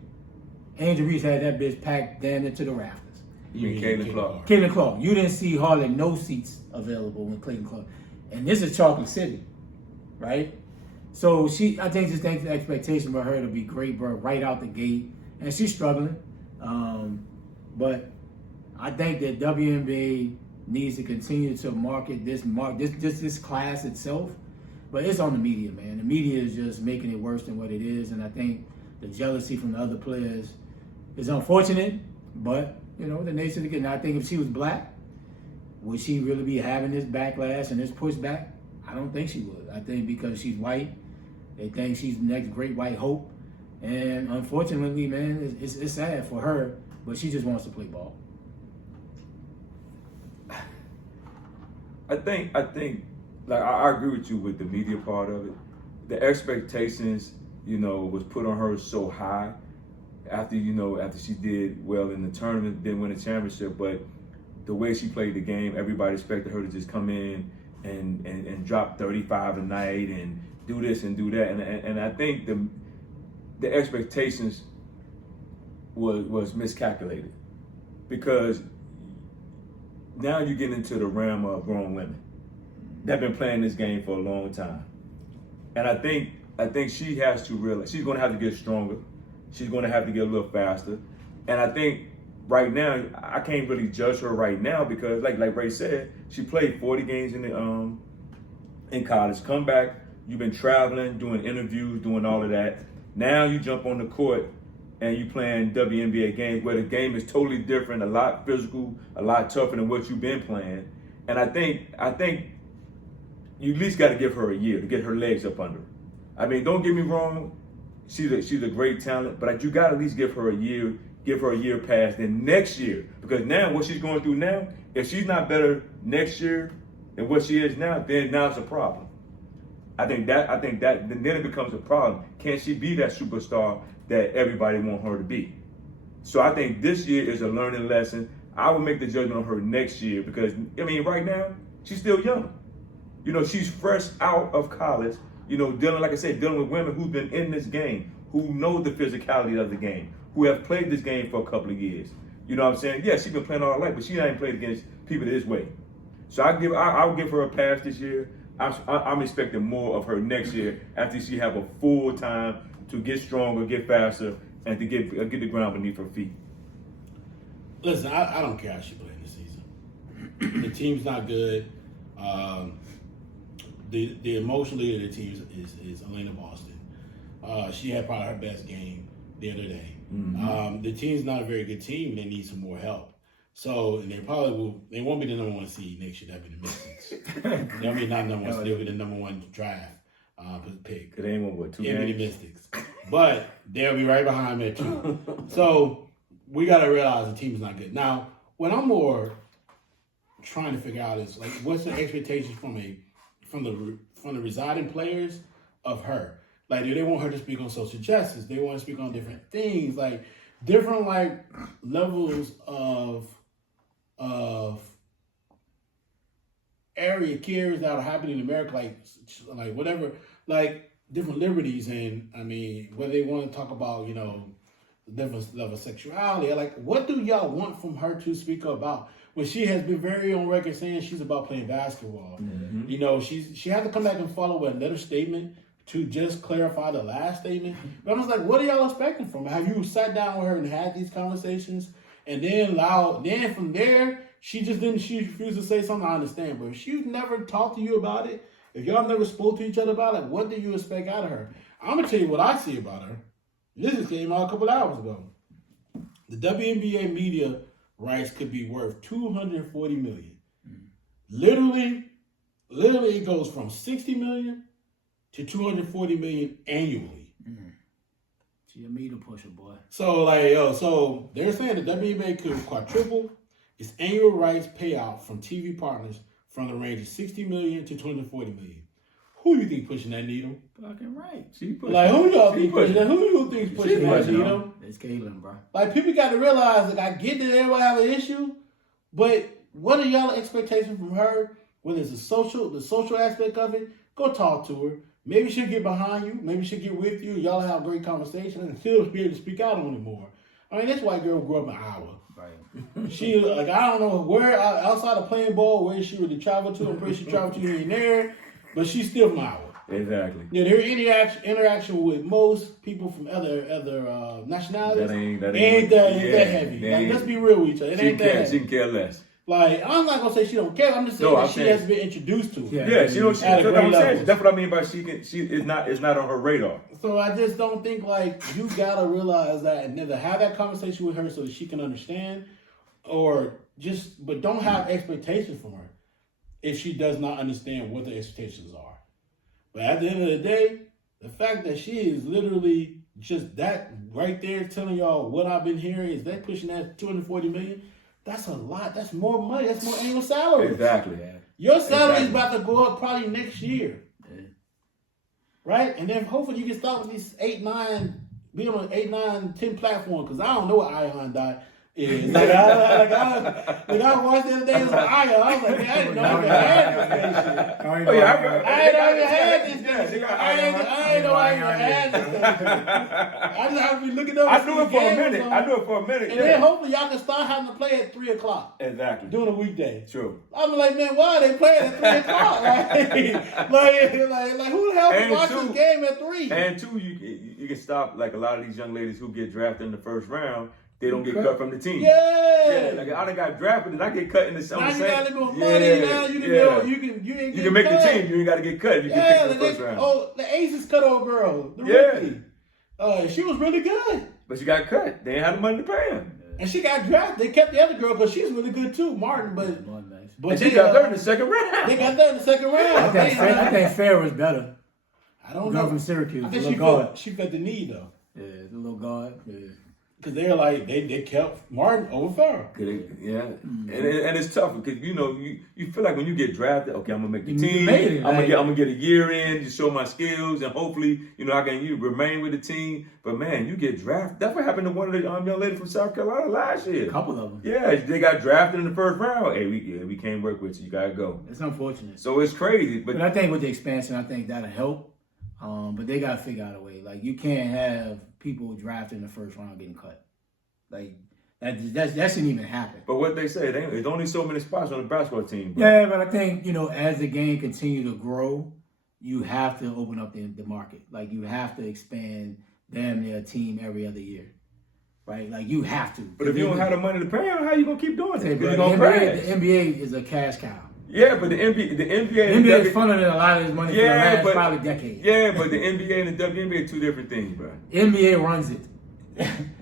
Angel Reese had that bitch packed down into the rafters. You mean Caitlin Clark? Caitlin Clark. You didn't see hardly no seats available when Caitlin Clark. And this is Chocolate City, right? So I think the expectation for her to be great, bro, right out the gate. And she's struggling. But I think that WNBA needs to continue to market this class itself. But it's on the media, man. The media is just making it worse than what it is. And I think the jealousy from the other players is unfortunate, but, you know, the nature of the game. I think if she was black, would she really be having this backlash and this pushback? I don't think she would. I think because she's white, they think she's the next great white hope. And unfortunately, man, it's sad for her, but she just wants to play ball. I think, like, I agree with you with the media part of it. The expectations, you know, was put on her so high after she did well in the tournament, didn't win a championship, but the way she played the game, everybody expected her to just come in and drop 35 a night and do this and do that. And I think the expectations was miscalculated, because now you get into the realm of grown women that have been playing this game for a long time. And I think she has to realize she's going to have to get stronger. She's going to have to get a little faster. And I think right now, I can't really judge her right now because, like Ray said, she played 40 games in college. Come back, you've been traveling, doing interviews, doing all of that. Now you jump on the court and you playing WNBA games where the game is totally different, a lot physical, a lot tougher than what you've been playing. And I think you at least got to give her a year to get her legs up under her. I mean, don't get me wrong, she's a great talent, but you got to at least give her a year past. Then next year, because now what she's going through now, if she's not better next year than what she is now, then now it's a problem. I think that then it becomes a problem. Can she be that superstar that everybody want her to be? So I think this year is a learning lesson. I will make the judgment on her next year because, I mean, right now, she's still young. You know, she's fresh out of college, you know, dealing with women who've been in this game, who know the physicality of the game, who have played this game for a couple of years. You know what I'm saying? Yeah, she's been playing all her life, but she ain't played against people this way. So I'll give her a pass this year. I'm expecting more of her next year after she have a full time to get stronger, get faster, and to get the ground beneath her feet. Listen, I don't care how she played this season. The team's not good. The emotional leader of the team is Elena Boston. She had probably her best game the other day. Mm-hmm. The team's not a very good team. They need some more help. So they won't be the number one seed next year. That'll be the Mystics. They'll be not number one. They'll be the number one draft pick. They ain't won what, 2 games? games? The Mystics. But they'll be right behind them too. So we got to realize the team's not good. Now, what I'm more trying to figure out is, like, what's the expectations from the residing players of her? Like, do they want her to speak on social justice? They want to speak on different things, like different levels of area cares that are happening in America, like whatever, like different liberties, and I mean, whether they want to talk about, you know, different level of sexuality, like, what do y'all want from her to speak about? When she has been very on record saying she's about playing basketball. Mm-hmm. You know, she had to come back and follow another statement to just clarify the last statement. But I was like, what are y'all expecting from her? Have you sat down with her and had these conversations? And then from there, she refused to say something. I understand. But if she never talked to you about it, if y'all never spoke to each other about it, what do you expect out of her? I'm going to tell you what I see about her. This just came out a couple of hours ago. The WNBA media rights could be worth $240 million. Literally, it goes from $60 million to $240 million annually. She a meter pusher, boy. So so they're saying the WNBA could quadruple its annual rights payout from TV partners from the range of $60 million to $240 million. Who you think pushing that needle? Fucking right. She pushing. Like who y'all think pushing that? Who you think pushing that pushing, needle? It's Caitlin, bro. Like people got to realize, like I get that everybody have an issue, but what are y'all expectations from her? Whether it's the social aspect of it, go talk to her. Maybe she'll get behind you. Maybe she'll get with you. Y'all have a great conversation, and she'll be able to speak out on it more. I mean, this white girl grew up in Iowa. Right. She like I don't know where outside of playing ball where she would travel to. I'm pretty sure she traveled to in there, but she's still from Iowa. Exactly. Yeah, their interaction with most people from other nationalities ain't that heavy. Like, let's be real with each other. It ain't that heavy. She can care less. Like, I'm not gonna say she don't care. I'm just saying she has been introduced to it. Yeah, she don't. That's what I mean by she is not on her radar. So I just don't think like you gotta realize that and either have that conversation with her so that she can understand, but don't have expectations from her if she does not understand what the expectations are. But at the end of the day, the fact that she is literally just that right there telling y'all what I've been hearing is that pushing that $240 million. That's a lot. That's more money. That's more annual salary. Exactly. Your salary is about to go up probably next year. Yeah. Right? And then hopefully you can start with these 8, 9, be on 8, 9, 10 platforms because I don't know what Ion Dot is. I watched the other day, it was Ion. I was like, man, I didn't know I even had this shit. I didn't know I even had this thing. I didn't know I even had this thing. I just have to be looking up. I knew it for a minute. And then hopefully y'all can start having to play at 3 o'clock. Exactly. During a weekday. True. I'm like, man, why are they playing at 3 o'clock? Like who the hell can watch this game at 3? And two, you can stop like a lot of these young ladies who get drafted in the first round. They don't get cut from the team. Yeah. Like I done got drafted and I get cut in the summer. Now you got a little money. Now you can make the team. You ain't got to get cut if you get picked in the first round. Oh, the Aces cut old girl. The rookie. She was really good. But she got cut. They ain't had the money to pay him. And she got drafted. They kept the other girl because she's really good too, Martin. But she got third in the second round. They got third in the second round. I think Fair was better. I don't know. From Syracuse. I think she felt the need though. Yeah, the little guard. Yeah. Because they're like, they kept Martin over Farrell. Yeah. Mm-hmm. And it's tough because, you feel like when you get drafted, okay, I'm going to make the team. I'm going to get a year in to show my skills and hopefully, I can remain with the team. But, man, you get drafted. That's what happened to one of the young ladies from South Carolina last year. A couple of them. Yeah, they got drafted in the first round. Hey, we can't work with you. You got to go. It's unfortunate. So it's crazy. But I think with the expansion, I think that'll help. But they got to figure out a way. Like, you can't have people drafted in the first round getting cut. Like, that shouldn't even happen. But what they say, there's only so many spots on the basketball team. Bro. Yeah, but I think, as the game continue to grow, you have to open up the market. Like, you have to expand damn near a team every other year. Right? Like, you have to. But if you don't have the money to pay them, how you going to keep doing it? The NBA is a cash cow. Yeah, but the NBA is funneling a lot of this money for the last probably decade. Yeah, but the NBA and the WNBA are two different things, bro. NBA runs it.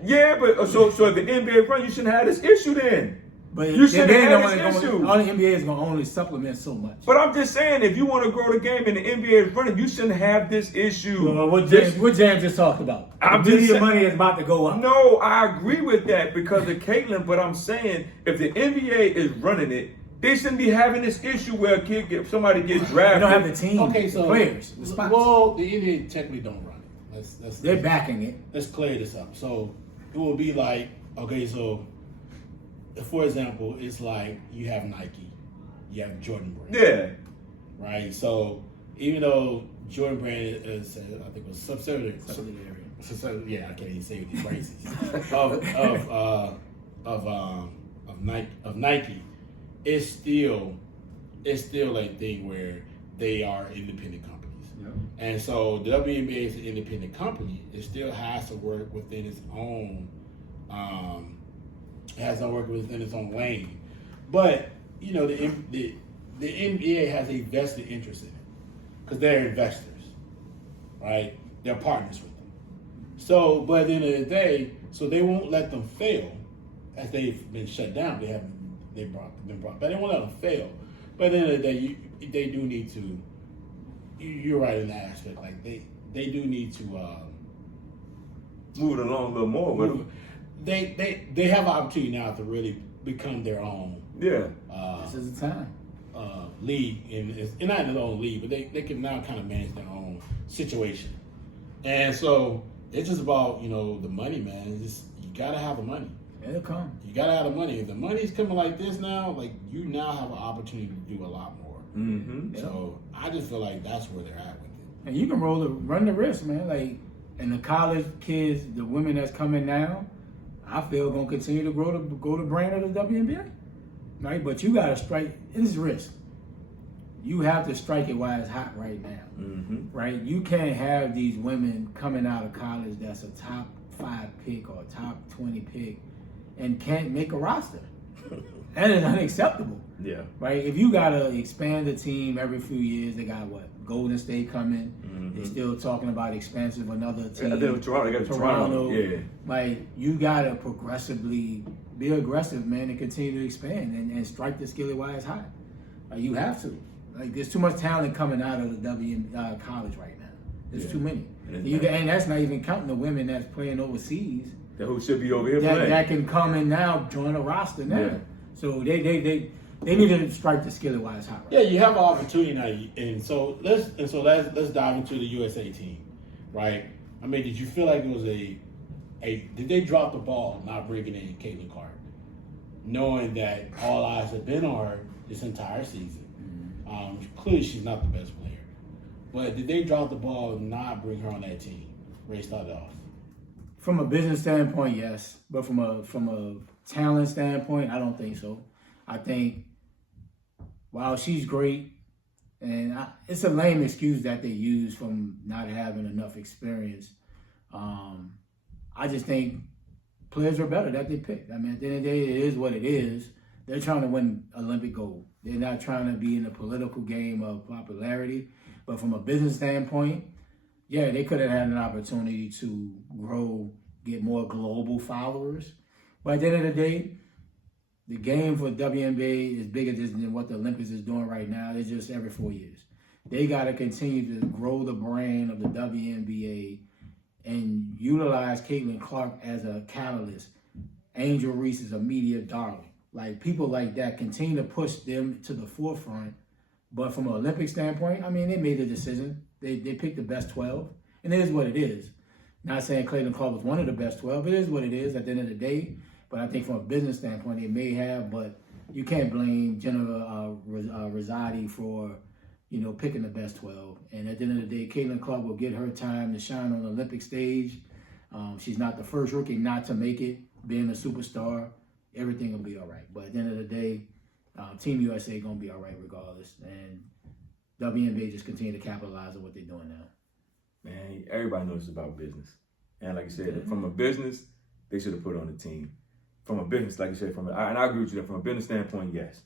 Yeah, but so if the NBA run, you shouldn't have this issue then. But you shouldn't have this issue. All the NBA is going to only supplement so much. But I'm just saying, if you want to grow the game and the NBA is running, you shouldn't have this issue. Well, what James just talked about. The money is about to go up. No, I agree with that because of Caitlin, but I'm saying if the NBA is running it, they shouldn't be having this issue where somebody gets drafted. They don't have the team, so players, the spots. Well, the NBA technically don't run it. They're backing it. Let's clear this up. So it will be like, okay, so for example, it's like you have Nike, you have Jordan Brand. Yeah. Right? So even though Jordan Brand is, I think it was subsidiary. Yeah, I can't even say these phrases. of Nike. It's still a thing where they are independent companies. Yep. And so the WNBA is an independent company. It still has to work within its own lane. But the NBA has a vested interest in it because they're investors, right? They're partners with them. So, but at the end of the day, so they won't let them fail as they've been shut down. They've been brought back. They won't let them fail. But at the end of the day, they do need to. You're right in that aspect. Like they do need to move it along a little more. But They have an opportunity now to really become their own. yeah, This is the time. League, and it's not in their own league, but they can now kind of manage their own situation. And so it's just about, the money, man. It's just, you gotta have the money. It'll come. You gotta have the money. If the money's coming like this now, like you now have an opportunity to do a lot more. mm-hmm. So I just feel like that's where they're at with it. And you can run the risk, man. Like, and the college kids, the women that's coming now, I feel gonna continue to grow the brand of the WNBA, right? But you gotta strike. It's risk. You have to strike it while it's hot right now, Mm-hmm. right? You can't have these women coming out of college that's a top 5 pick or a top 20 pick and can't make a roster. That is unacceptable. Yeah. Right? If you gotta expand the team every few years, they got what? Golden State coming. Mm-hmm. They're still talking about expansion of another team. Yeah, they got Toronto. Yeah. Like, you gotta progressively be aggressive, man, and continue to expand and strike the skillet while it's hot. Like, you have to. Like, there's too much talent coming out of the college right now. There's too many. And that's not even counting the women that's playing overseas. Who should be over here playing. That can come and now join a roster now. Yeah. So they need to strike the skillet while it's hot. Right? Yeah, you have an opportunity now, and so let's dive into the USA team, right? I mean, did you feel like it was did they drop the ball not bringing in Caitlin Clark, knowing that all eyes have been on her this entire season? Clearly, she's not the best player, but did they drop the ball and not bring her on that team? Ray started off. From a business standpoint, yes, but from a talent standpoint, I don't think so. I think while she's great, and it's a lame excuse that they use from not having enough experience. I just think players are better that they pick. I mean, at the end of the day, it is what it is. They're trying to win Olympic gold. They're not trying to be in a political game of popularity. But from a business standpoint, yeah, they could have had an opportunity to grow, get more global followers. But at the end of the day, the game for WNBA is bigger than what the Olympics is doing right now. It's just every 4 years. They got to continue to grow the brand of the WNBA and utilize Caitlin Clark as a catalyst. Angel Reese is a media darling. Like, people like that continue to push them to the forefront. But from an Olympic standpoint, I mean, they made a decision. They picked the best 12, and it is what it is. Not saying Caitlin Clark was one of the best 12. It is what it is at the end of the day. But I think from a business standpoint, they may have. But you can't blame Jennifer Rosati for, picking the best 12. And at the end of the day, Caitlin Clark will get her time to shine on the Olympic stage. She's not the first rookie not to make it, being a superstar. Everything will be all right. But at the end of the day, Team USA going to be all right regardless. And WNBA just continue to capitalize on what they're doing now. Man, everybody knows it's about business. And like you said, from a business, they should have put on the team. From a business, like you said, and I agree with you that from a business standpoint, yes.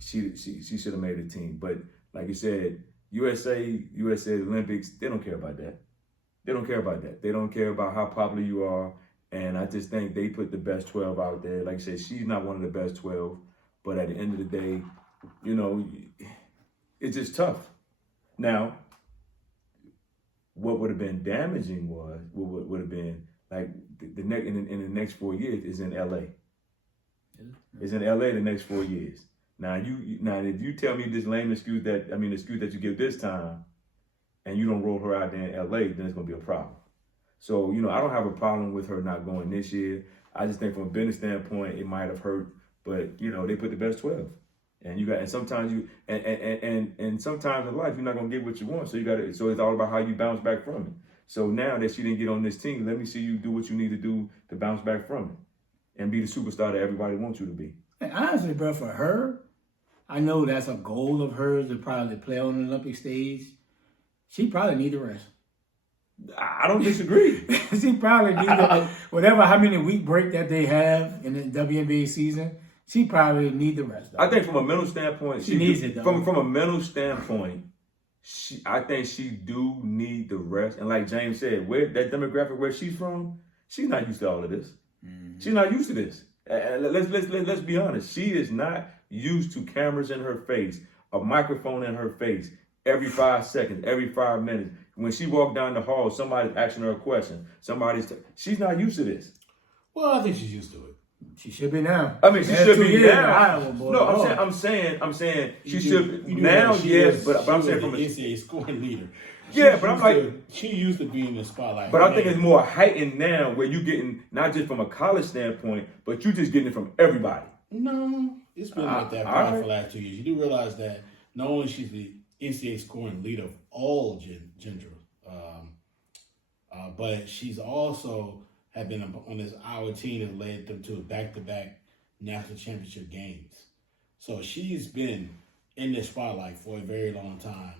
She should have made a team. But like you said, USA Olympics, they don't care about that. They don't care about that. They don't care about how popular you are. And I just think they put the best 12 out there. Like I said, she's not one of the best 12. But at the end of the day, it's just tough. Now, what would have been damaging would have been like in the next 4 years is in LA. It's in LA the next 4 years. Now if you tell me this lame excuse that you give this time, and you don't roll her out there in LA, then it's gonna be a problem. So I don't have a problem with her not going this year. I just think from a business standpoint, it might have hurt, but they put the best 12. And sometimes sometimes in life you're not gonna get what you want. So so it's all about how you bounce back from it. So now that she didn't get on this team, let me see you do what you need to do to bounce back from it and be the superstar that everybody wants you to be. And honestly, bro, for her, I know that's a goal of hers to probably play on the Olympic stage. She probably need the rest. I don't disagree. She probably need how many week break that they have in the WNBA season. She probably need the rest. Though. I think from a mental standpoint, she needs it. Though. From a mental standpoint, I think she do need the rest. And like James said, where that demographic where she's from, she's not used to all of this. Mm-hmm. She's not used to this. Let's be honest. She is not used to cameras in her face, a microphone in her face every 5 seconds, every 5 minutes. when she walked down the hall, somebody's asking her a question. She's not used to this. Well, I think she's used to it. She should be now. I mean, she should be now. Iowa, boy. No, I'm saying she should be now. Yes, but I'm saying from a NCAA scoring leader. Yeah, but I'm like, she used to be in the spotlight. But I think it's more heightened now, where you getting not just from a college standpoint, but you just getting it from everybody. No, it's been like that for the last 2 years. You do realize that not only she's the NCAA scoring leader of all gender, but she's also have been on this Iowa team that led them to back-to-back national championship games. So she's been in the spotlight for a very long time.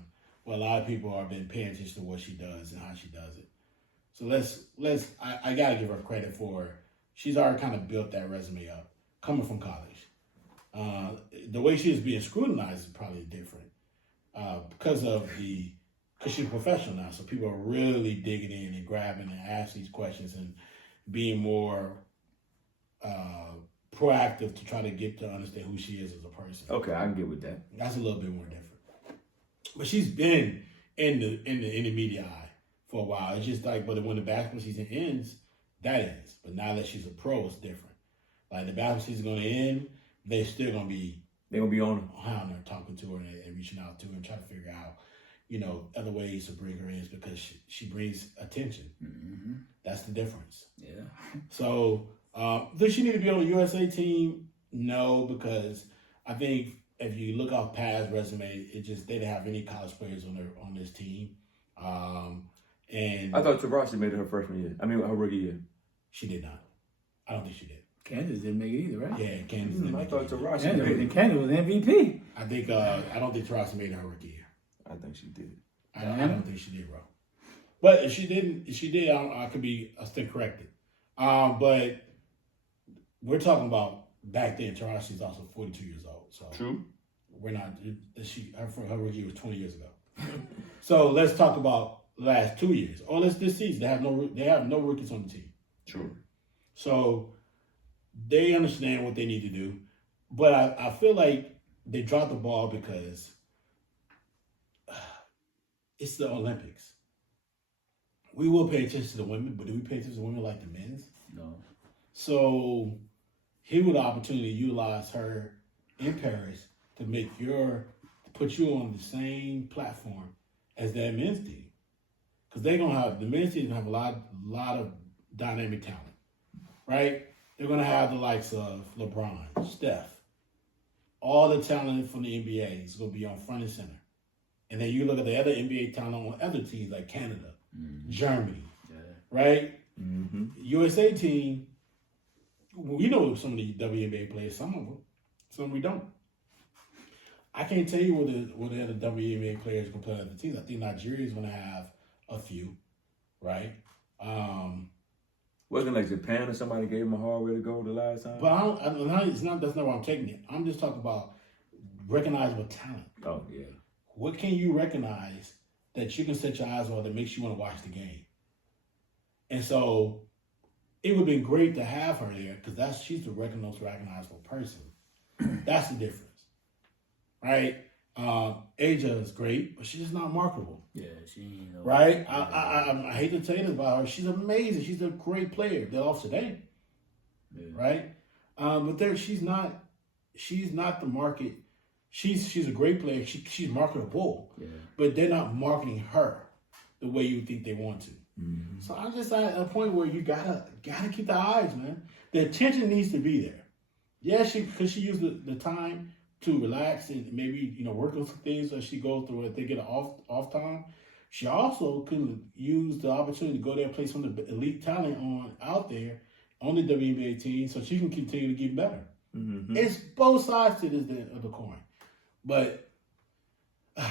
Well, a lot of people have been paying attention to what she does and how she does it. So I gotta give her credit for she's already kind of built that resume up coming from college. The way she is being scrutinized is probably different because she's a professional now. So people are really digging in and grabbing and asking these questions and being more proactive to try to get to understand who she is as a person. Okay, I can get with that. That's a little bit more different. But she's been in the media eye for a while. It's just like, but when the basketball season ends, that ends. But now that she's a pro, it's different. Like the basketball season's going to end, they're still going to be on her, talking to her and reaching out to her and trying to figure out, other ways to bring her in because she brings attention. Mm-hmm. That's the difference. Yeah. So does she need to be on the USA team? No, because I think if you look off past resume, they didn't have any college players on this team. And I thought Taurasi made it her freshman year. I mean, her rookie year. She did not. I don't think she did. Kansas didn't make it either, right? Yeah, Kansas didn't make it. I thought Taurasi made it. Kansas was MVP. I think I don't think Taurasi made it her rookie year. I think she did. I don't think she did, bro. But if she did, I could be still corrected. But we're talking about back then. Taurasi is also 42 years old. So true. We're not. Her rookie year was 20 years ago. So let's talk about the last 2 years. Or let's this season. They have no rookies on the team. True. So they understand what they need to do, but I feel like they dropped the ball because it's the Olympics. We will pay attention to the women, but do we pay attention to the women like the men's? No. So here with the opportunity to utilize her in Paris to put you on the same platform as that men's team. Because the men's team gonna have a lot of dynamic talent, right? They're gonna have the likes of LeBron, Steph, all the talent from the NBA is gonna be on front and center. And then you look at the other NBA talent on other teams like Canada, Germany, right? Mm-hmm. USA team, we know some of the WNBA players, some of them, some we don't. I can't tell you what the other WNBA players can play on the teams. I think Nigeria is going to have a few, right? Wasn't it like Japan or somebody gave them a hard way to go the last time? But that's not where I'm taking it. I'm just talking about recognizable talent. Oh, yeah. What can you recognize that you can set your eyes on that makes you want to watch the game? And so it would have been great to have her there because she's the most recognizable person. That's the difference. Right? Asia is great, but she's just not marketable. Yeah, she ain't. Right? I hate to tell you this about her. She's amazing. She's a great player. They're off today. Yeah. Right? But she's not the market. She's a great player. She's marketable. Yeah. But they're not marketing her the way you think they want to. Mm-hmm. So I'm just at a point where you gotta keep the eyes, man. The attention needs to be there. Yeah, because she used the time to relax and maybe work on some things as she goes through it. They get an off time. She also could use the opportunity to go there and play some of the elite talent out there on the WNBA team, so she can continue to get better. Mm-hmm. It's both sides to this of the coin, but I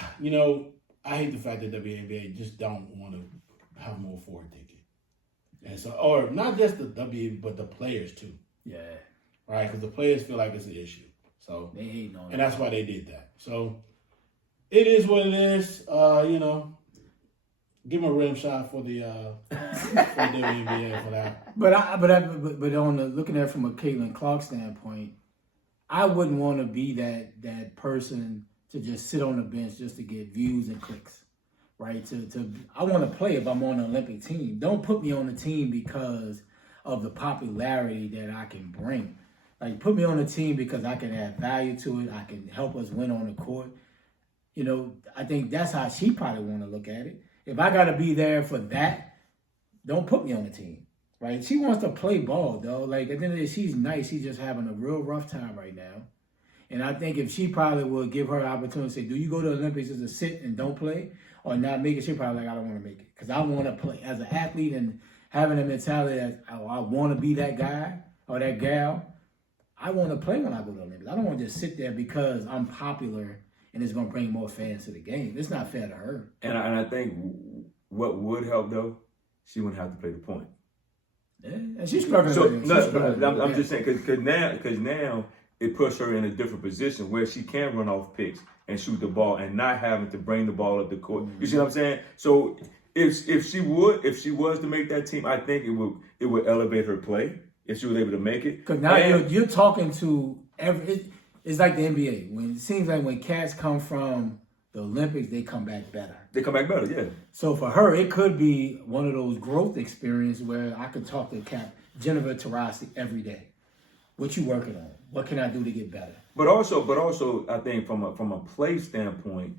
hate the fact that WNBA just don't want to have more forward thinking, and so or not just the WNBA but the players too. Yeah, right, because the players feel like it's an issue. So they hate on it. And that's why they did that. So it is what it is. Give them a rim shot for the WNBA for that. But on looking at it from a Caitlin Clark standpoint, I wouldn't want to be that person to just sit on the bench just to get views and clicks, right? I want to play if I'm on the Olympic team. Don't put me on the team because of the popularity that I can bring. Like, put me on the team because I can add value to it. I can help us win on the court. You know, I think that's how she probably want to look at it. If I got to be there for that, don't put me on the team, right? She wants to play ball, though. Like, at the end of the day, she's nice. She's just having a real rough time right now. And I think if she probably would give her the opportunity to say, do you go to the Olympics just to sit and don't play or not make it, she probably like, I don't want to make it. Because I want to play. As an athlete and having a mentality that I want to be that guy or that gal, I want to play when I go to the Olympics. I don't want to just sit there because I'm popular and it's going to bring more fans to the game. It's not fair to her. And I think what would help, though, she wouldn't have to play the point. Yeah, and she's struggling. So, I'm just saying, because now it puts her in a different position where she can run off picks and shoot the ball and not having to bring the ball up the court. You see what I'm saying? So if she was to make that team, I think it would elevate her play if she was able to make it. Because now you're talking to it's like the NBA. When it seems like when cats come from the Olympics, they come back better. They come back better, yeah. So for her, it could be one of those growth experiences where I could talk to Jennifer Tarasi every day. What you working on? What can I do to get better? But also, I think from a play standpoint,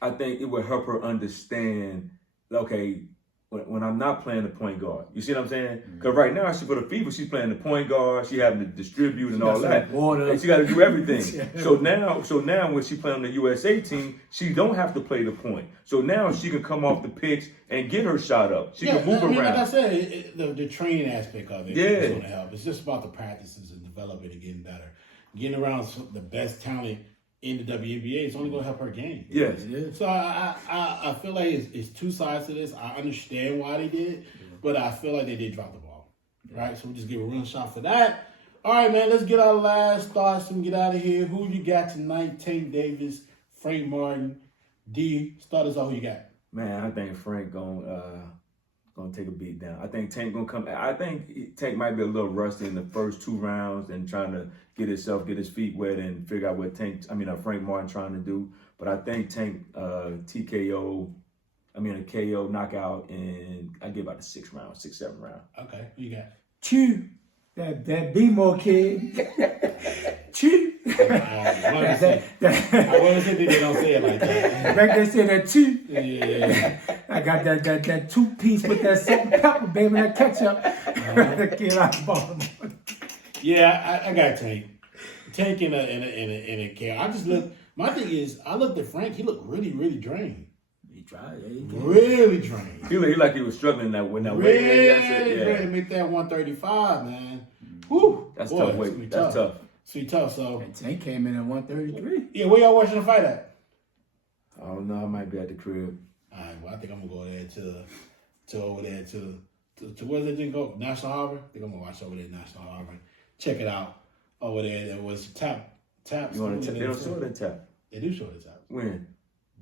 I think it would help her understand. Okay, when I'm not playing the point guard, you see what I'm saying? Because right now, for the FIBA, she's playing the point guard. She having to distribute and all that. And she got to do everything. Yeah. So now when she playing on the USA team, she don't have to play the point. So now she can come off the picks and get her shot up. She can move around. Like I said, the training aspect of it is going to help. It's just about the practices and developing and getting better. Getting around the best talent in the WNBA is only going to help her game. Yes. So I feel like it's two sides to this. I understand why they did it, but I feel like they did drop the ball. Right? So we'll just give a run shot for that. All right, man, let's get our last thoughts and get out of here. Who you got tonight? Tank Davis, Frank Martin, D. Start us off. Who you got? Man, I think Frank gonna take a beat down. I think Tank gonna come. I think Tank might be a little rusty in the first 2 rounds and trying to get his feet wet and figure out what Frank Martin trying to do. But I think Tank a KO knockout, and I give about the 6th round, 6th, 7th round. Okay, who you got? Chew. That B-more kid. Chew. I want to say they don't say it like that. Back there say that chew. Yeah. I got that 2-piece with that salt and pepper, baby, that ketchup. That kid out of Baltimore. Yeah, I got Tank. Tank in a KO. I just look. My thing is, I looked at Frank. He looked really, really drained. He tried. Really drained. He looked like he was struggling when that weight. Really make that 135, man. Whew. That's tough weight. That's tough. Sweet tough. So And Tank came in at 133. yeah, where y'all watching the fight at? I don't know. I might be at the crib. All right. Well, I think I'm gonna go there to over there to where did they go? National Harbor. I think I'm gonna watch over there, National Harbor. Check it out over there. There was tap. You want to? They don't show it in tap. They do show the tap. When?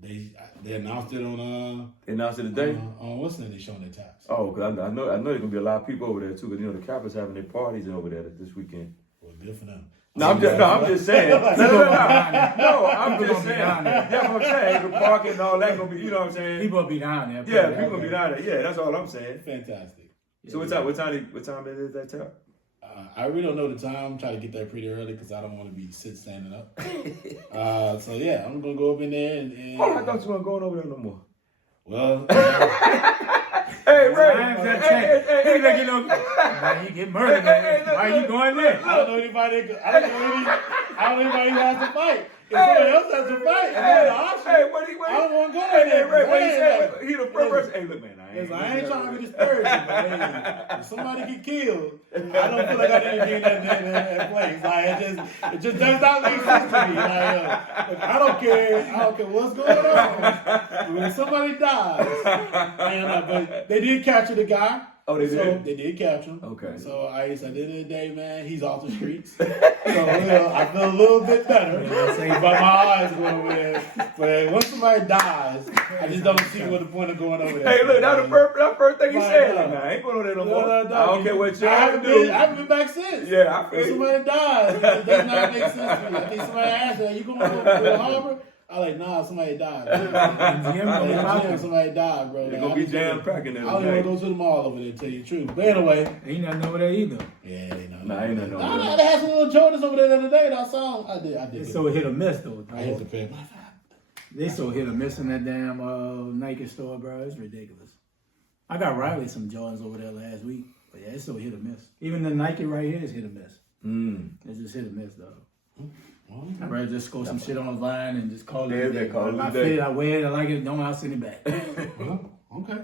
They announced it on They announced it today. On what's the name? They showing their taps. Oh, because I know there's gonna be a lot of people over there too. Because the Capitals having their parties over there this weekend. Well, good for them. No, I'm just saying. No, I'm just saying. That's what I'm saying. The parking and all that gonna be. You know what I'm saying? People will be down there. Yeah, people gonna be down there. Yeah, that's all I'm saying. Fantastic. So what time it is that tap? I really don't know the time. I'm trying to get there pretty early because I don't want to be standing up. So yeah, I'm gonna go up in there and Oh, I thought you weren't going over there no more. well, Hey, Ray. Hey, Man, you get murdered, man. Why you going there? I don't know anybody who has to fight. If somebody else has to fight, and they have the option, Hey, what he? I don't want to go in there. Ray, what he Hey, said? He the first person. Hey, look, man. I ain't trying to be discouraged, but hey, if somebody get killed, I don't feel like I need to be in that place. Like it just does not make sense to me. Like, I don't care what's going on. When somebody dies, but they did capture the guy. Oh, they did? So they did capture him. Okay. So at the end of the day, man, he's off the streets. So I feel a little bit better. But my eyes go over there. But once somebody dies, I just don't see what the point of going over there. Hey, look, that's the first thing he said. Like, I ain't going over there no more. I don't care what you have to do. I haven't been back since. Yeah, I feel If somebody dies, it does not make sense to me. I think somebody asked me, are you going to the harbor? I like, nah, somebody died. Somebody died, bro. They're gonna be jam packing there. I don't even go to the mall over there, to tell you the truth. But anyway, Ain't nothing over there either. yeah, ain't nothing. Nah, ain't nothing over Nah, there. they had some little Jordans over there the other day. That I saw them. I did. It's so hit or miss though. I hit the pen. They so hit or miss in that damn Nike store, bro. It's ridiculous. I got Riley some Jordans over there last week, but yeah, it's so hit or miss. Even the Nike right here is hit or miss. It's just hit or miss, though. I'd rather just go some shit online and just call it a day. I fit it, I wear it, I like it, don't I'll send it back. Okay.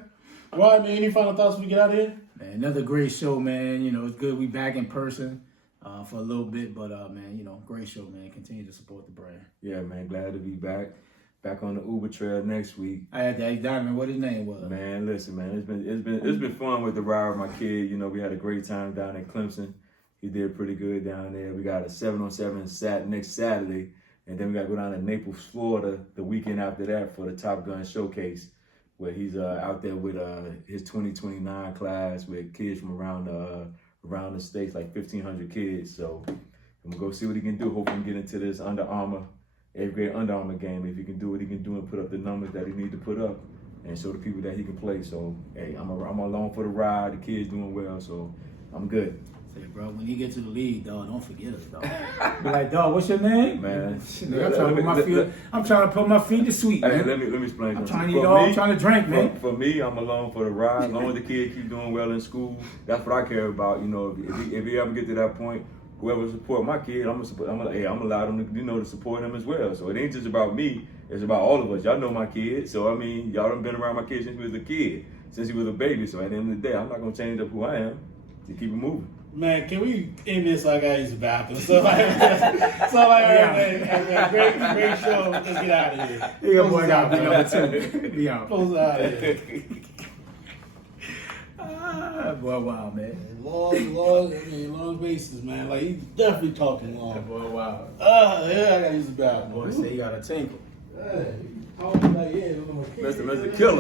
Well, man, any final thoughts when we get out of here? Man, another great show, man. You know, it's good we back in person for a little bit, but man, you know, great show, man. Continue to support the brand. Yeah, man, glad to be back. Back on the Uber trail next week. I had to ask Diamond what his name was. Man, listen, man, it's been fun with the ride with my kid. You know, we had a great time down in Clemson. He did pretty good down there. We got a 7-on-7 next Saturday, and then we got to go down to Naples, Florida, the weekend after that for the Top Gun Showcase, where he's out there with his 2029 class with kids from around the states, like 1,500 kids. So I'm gonna go see what he can do. Hopefully, he can get into this Under Armour. 8th grade Under Armour game. If he can do what he can do and put up the numbers that he need to put up and show the people that he can play. So, hey, I'm along for the ride. The kid's doing well, so I'm good. Say, bro, when you get to the league, dog, don't forget us, dog. Be like, dog, what's your name? Man. I'm trying to put my feet to sweet, man. Hey, let me explain I'm something. trying to drink, man. For me, I'm along for the ride. As long as the kid keep doing well in school, that's what I care about. You know, if he ever get to that point, whoever support my kid, I'm allow them to, to support him as well. So it ain't just about me, it's about all of us. Y'all know my kid, so I mean, y'all done been around my kid since he was a kid, since he was a baby. So at the end of the day, I'm not gonna change up who I am to keep it moving. Man, can we end this like I use the bathroom? So man, great show. Let's get out of here. Yeah, boy, out, man. Be out. Close out of here. Boy, wow, man. Long basis, man. Like, he's definitely talking long. Boy, wow. Yeah, I gotta use the bathroom. Boy, say you got a tinkle. Hey, talking like, yeah, Mr. Killer.